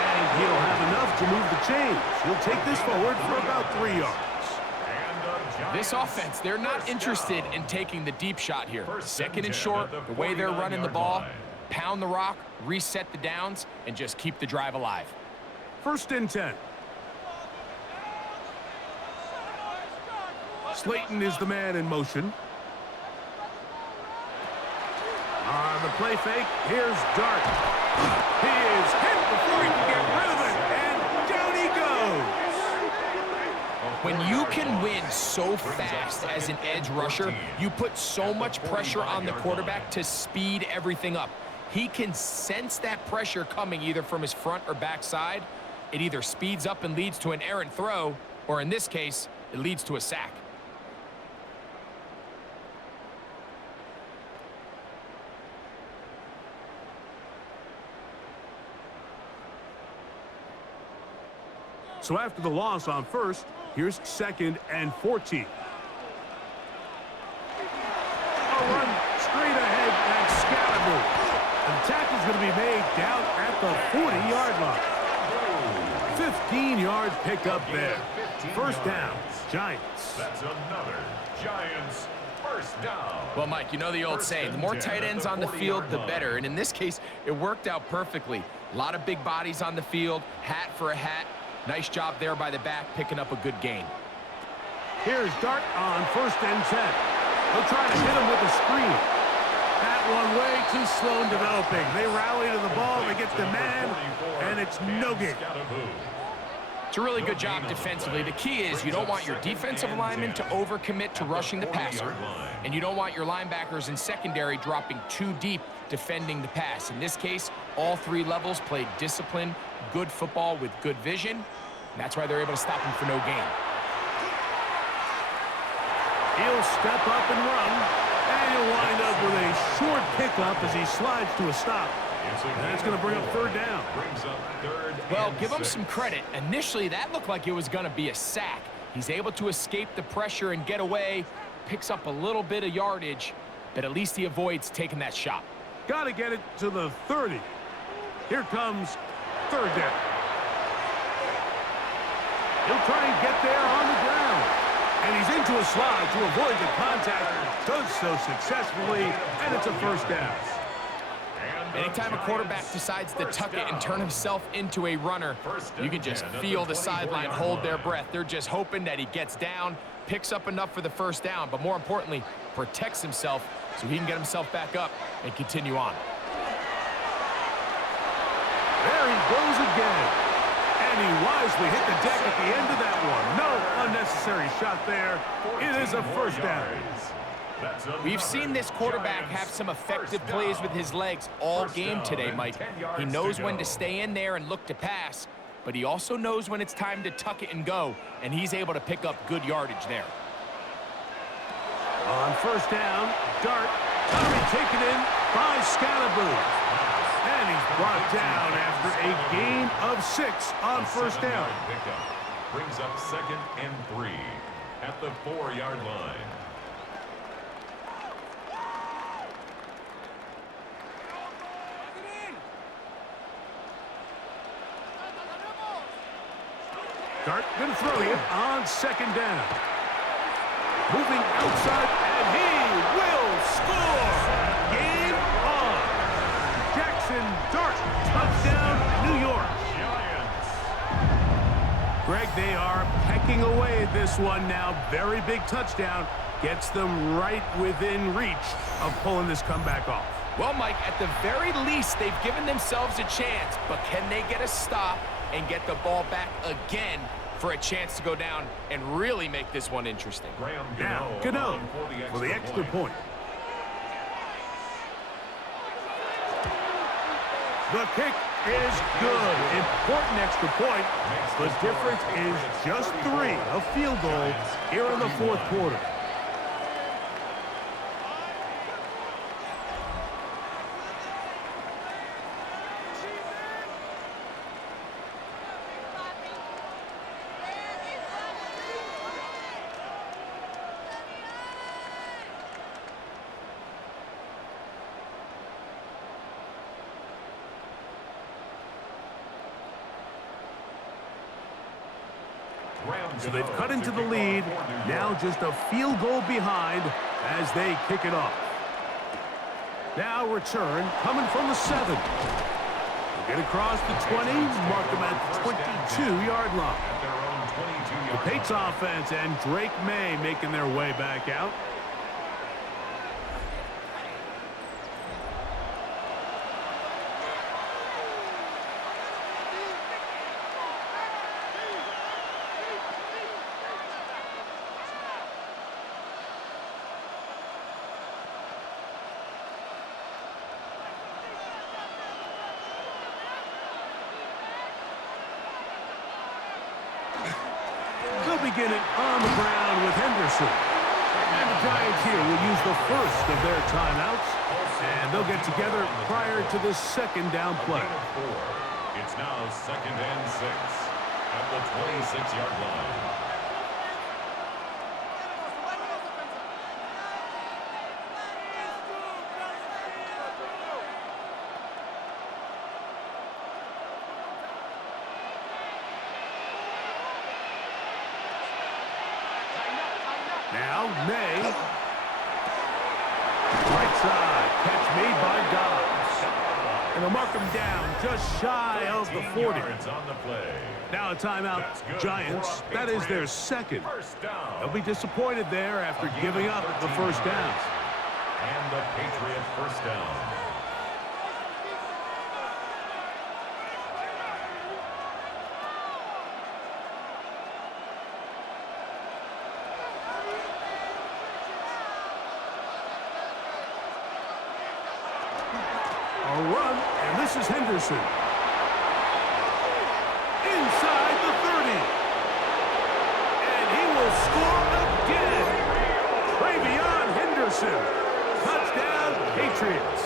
And he'll have enough to move the chains. He'll take this forward for about 3 yards. This offense, they're not interested in taking the deep shot here. 2nd and short, the way they're running the ball, pound the rock, reset the downs, and just keep the drive alive. 1st and 10. Slayton is the man in motion. On the play fake, here's Dart. He is hit before he can get rid of it, and down he goes. When you can win so fast as an edge rusher, you put so much pressure on the quarterback to speed everything up. He can sense that pressure coming either from his front or back side. It either speeds up and leads to an errant throw, or in this case, it leads to a sack. So after the loss on 1st, here's 2nd and 14. A run straight ahead at Scalaboo. And the tackle's going to be made down at the 40-yard line. 15-yard pickup there. 1st down, Giants. That's another Giants first down. Well, Mike, you know the old saying, the more tight ends on the field, the better. And in this case, it worked out perfectly. A lot of big bodies on the field, hat for a hat. Nice job there by the back, picking up a good gain. Here's Dart on 1st and 10. They'll try to hit him with a screen. That one way too slow in developing. They rally to the ball, they get the man, and it's no gain. It's a really good job defensively. The key is you don't want your defensive linemen to overcommit to rushing the passer, and you don't want your linebackers in secondary dropping too deep defending the pass. In this case, all 3 levels played disciplined, good football with good vision, and that's why they're able to stop him for no gain. He'll step up and run, and he'll wind up with a short pickup as he slides to a stop. And it's going to bring up 3rd down. Well, give him some credit. Initially, that looked like it was going to be a sack. He's able to escape the pressure and get away, picks up a little bit of yardage, but at least he avoids taking that shot. Got to get it to the 30. Here comes 3rd down. He'll try and get there on the ground. And he's into a slide to avoid the contact. Does so successfully, and it's a 1st down. Anytime a quarterback decides to tuck it and turn himself into a runner, you can just feel the sideline hold their breath. They're just hoping that he gets down, picks up enough for the 1st down, but more importantly, protects himself so he can get himself back up and continue on. There he goes again. And he wisely hit the deck at the end of that one. No unnecessary shot there. It is a 1st down. We've seen this quarterback have some effective plays with his legs all game today, Mike. He knows when to stay in there and look to pass, but he also knows when it's time to tuck it and go, and he's able to pick up good yardage there. On 1st down, Dart, taken in by Scalaboo. And he's brought down after a gain of 6 on 1st down. Brings up 2nd and 3 at the 4-yard line. Dart going to throw it on 2nd down. Moving outside, and he will score. Game on. Jackson Dart, touchdown, New York. Greg, they are pecking away at this one now. Very big touchdown. Gets them right within reach of pulling this comeback off. Well, Mike, at the very least, they've given themselves a chance, but can they get a stop and get the ball back again for a chance to go down and really make this one interesting? Now, Gano for the extra point. The kick is good. Important extra point. The difference is just 3, a field goal here in the fourth quarter. So they've cut into the lead, now just a field goal behind as they kick it off. Now return coming from the 7. They'll get across the 20, mark them at the 22-yard line. The Patriots offense and Drake May making their way back out. Begin it on the ground with Henderson. And the Giants here will use the first of their timeouts. And they'll get together prior to the second down play. It's now 2nd and 6 at the 26-yard line. Now, May. Right side. Catch made by Dobbs. And they'll mark him down just shy of the 40. On the play. Now a timeout, Giants. That is their second. They'll be disappointed there after giving up the first down. And the Patriot first down. A run, and this is Henderson. Inside the 30. And he will score again. Travion Henderson. Touchdown, Patriots.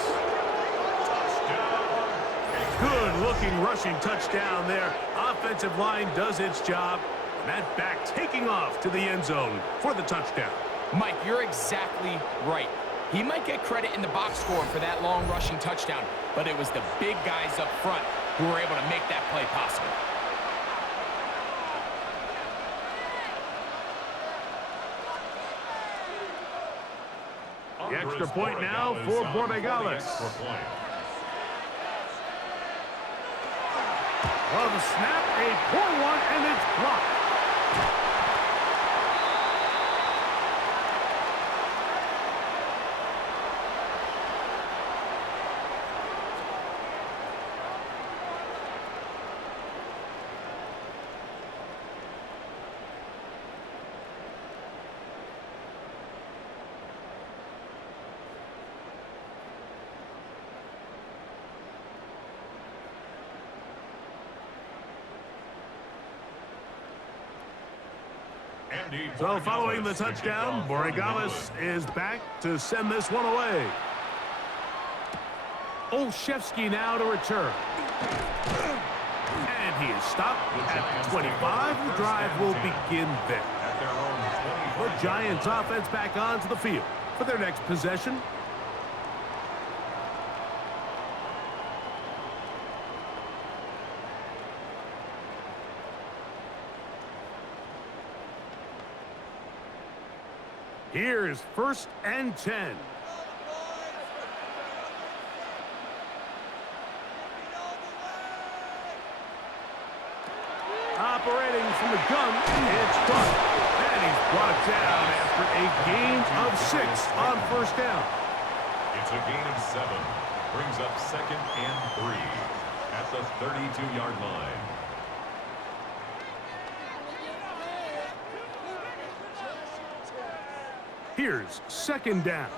Good-looking rushing touchdown there. Offensive line does its job. And that back taking off to the end zone for the touchdown. Mike, you're exactly right. He might get credit in the box score for that long rushing touchdown, but it was the big guys up front who were able to make that play possible. The extra point now for Borregales. Well, the snap, a poor one, and it's blocked. So following the touchdown, Borregales is back to send this one away. Olszewski now to return. And he is stopped at 25. The drive will begin there. The Giants offense back onto the field for their next possession. Here's 1st and 10. Operating from the gun, it's caught. And he's brought down after a gain of 6 on 1st down. It's a gain of 7. Brings up 2nd and 3 at the 32-yard line. Here's 2nd down.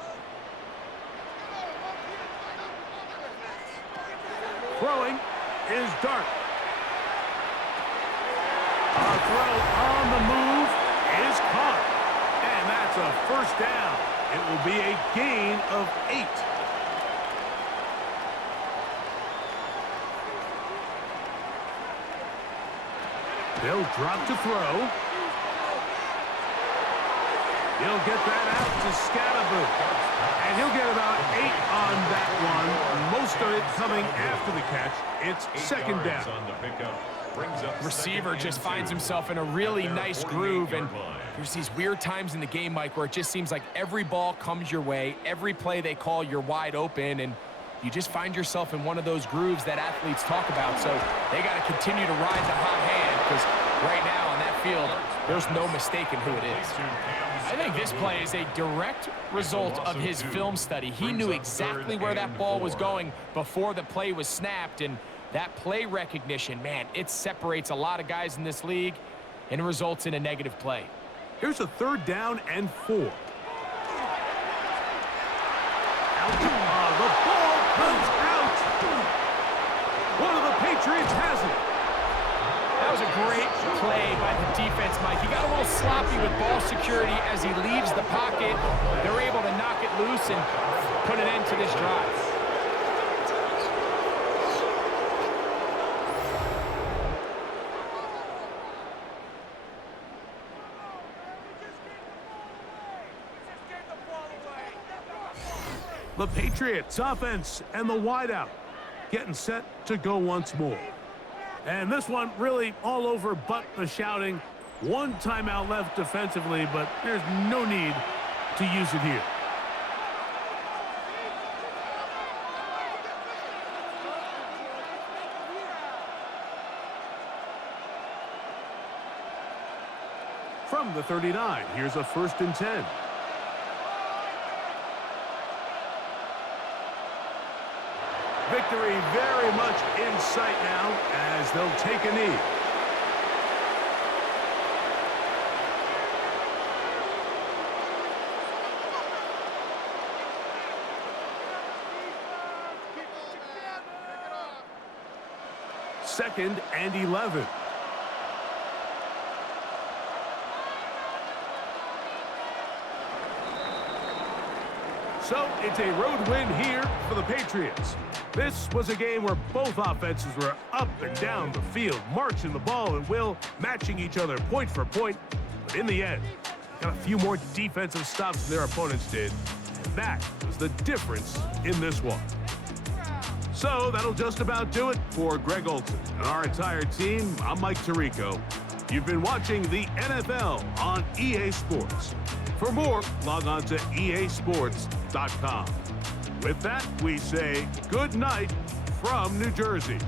Throwing is Dart. A throw on the move is caught. And that's a first down. It will be a gain of 8. They'll drop to throw. He'll get that out to Scatterboo. And he'll get about 8 on that one. Most of it coming after the catch. It's second down. Receiver just finds himself in a really nice groove, and there's these weird times in the game, Mike, where it just seems like every ball comes your way, every play they call, you're wide open, and you just find yourself in one of those grooves that athletes talk about. So they got to continue to ride the hot hand, because right now on that field, there's no mistaking who it is. I think this play is a direct result of his film study. He knew exactly where that ball was going before the play was snapped, and that play recognition, man, it separates a lot of guys in this league and it results in a negative play. Here's a 3rd down and 4. The ball comes out. One of the Patriots has it. That was a great play by the defense, Mike. He got a little sloppy with ball security as he leaves the pocket. They're able to knock it loose and put an end to this drive. The Patriots offense and the wideout getting set to go once more. And this one really all over but the shouting. One timeout left defensively, but there's no need to use it here. From the 39, here's a 1st and 10. Victory very much in sight now as they'll take a knee. Second and 11. So it's a road win here for the Patriots. This was a game where both offenses were up and down the field, marching the ball at will, matching each other point for point. But in the end, got a few more defensive stops than their opponents did. And that was the difference in this one. So that'll just about do it for Greg Olsen and our entire team. I'm Mike Tirico. You've been watching the NFL on EA Sports. For more, log on to easports.com. With that, we say good night from New Jersey.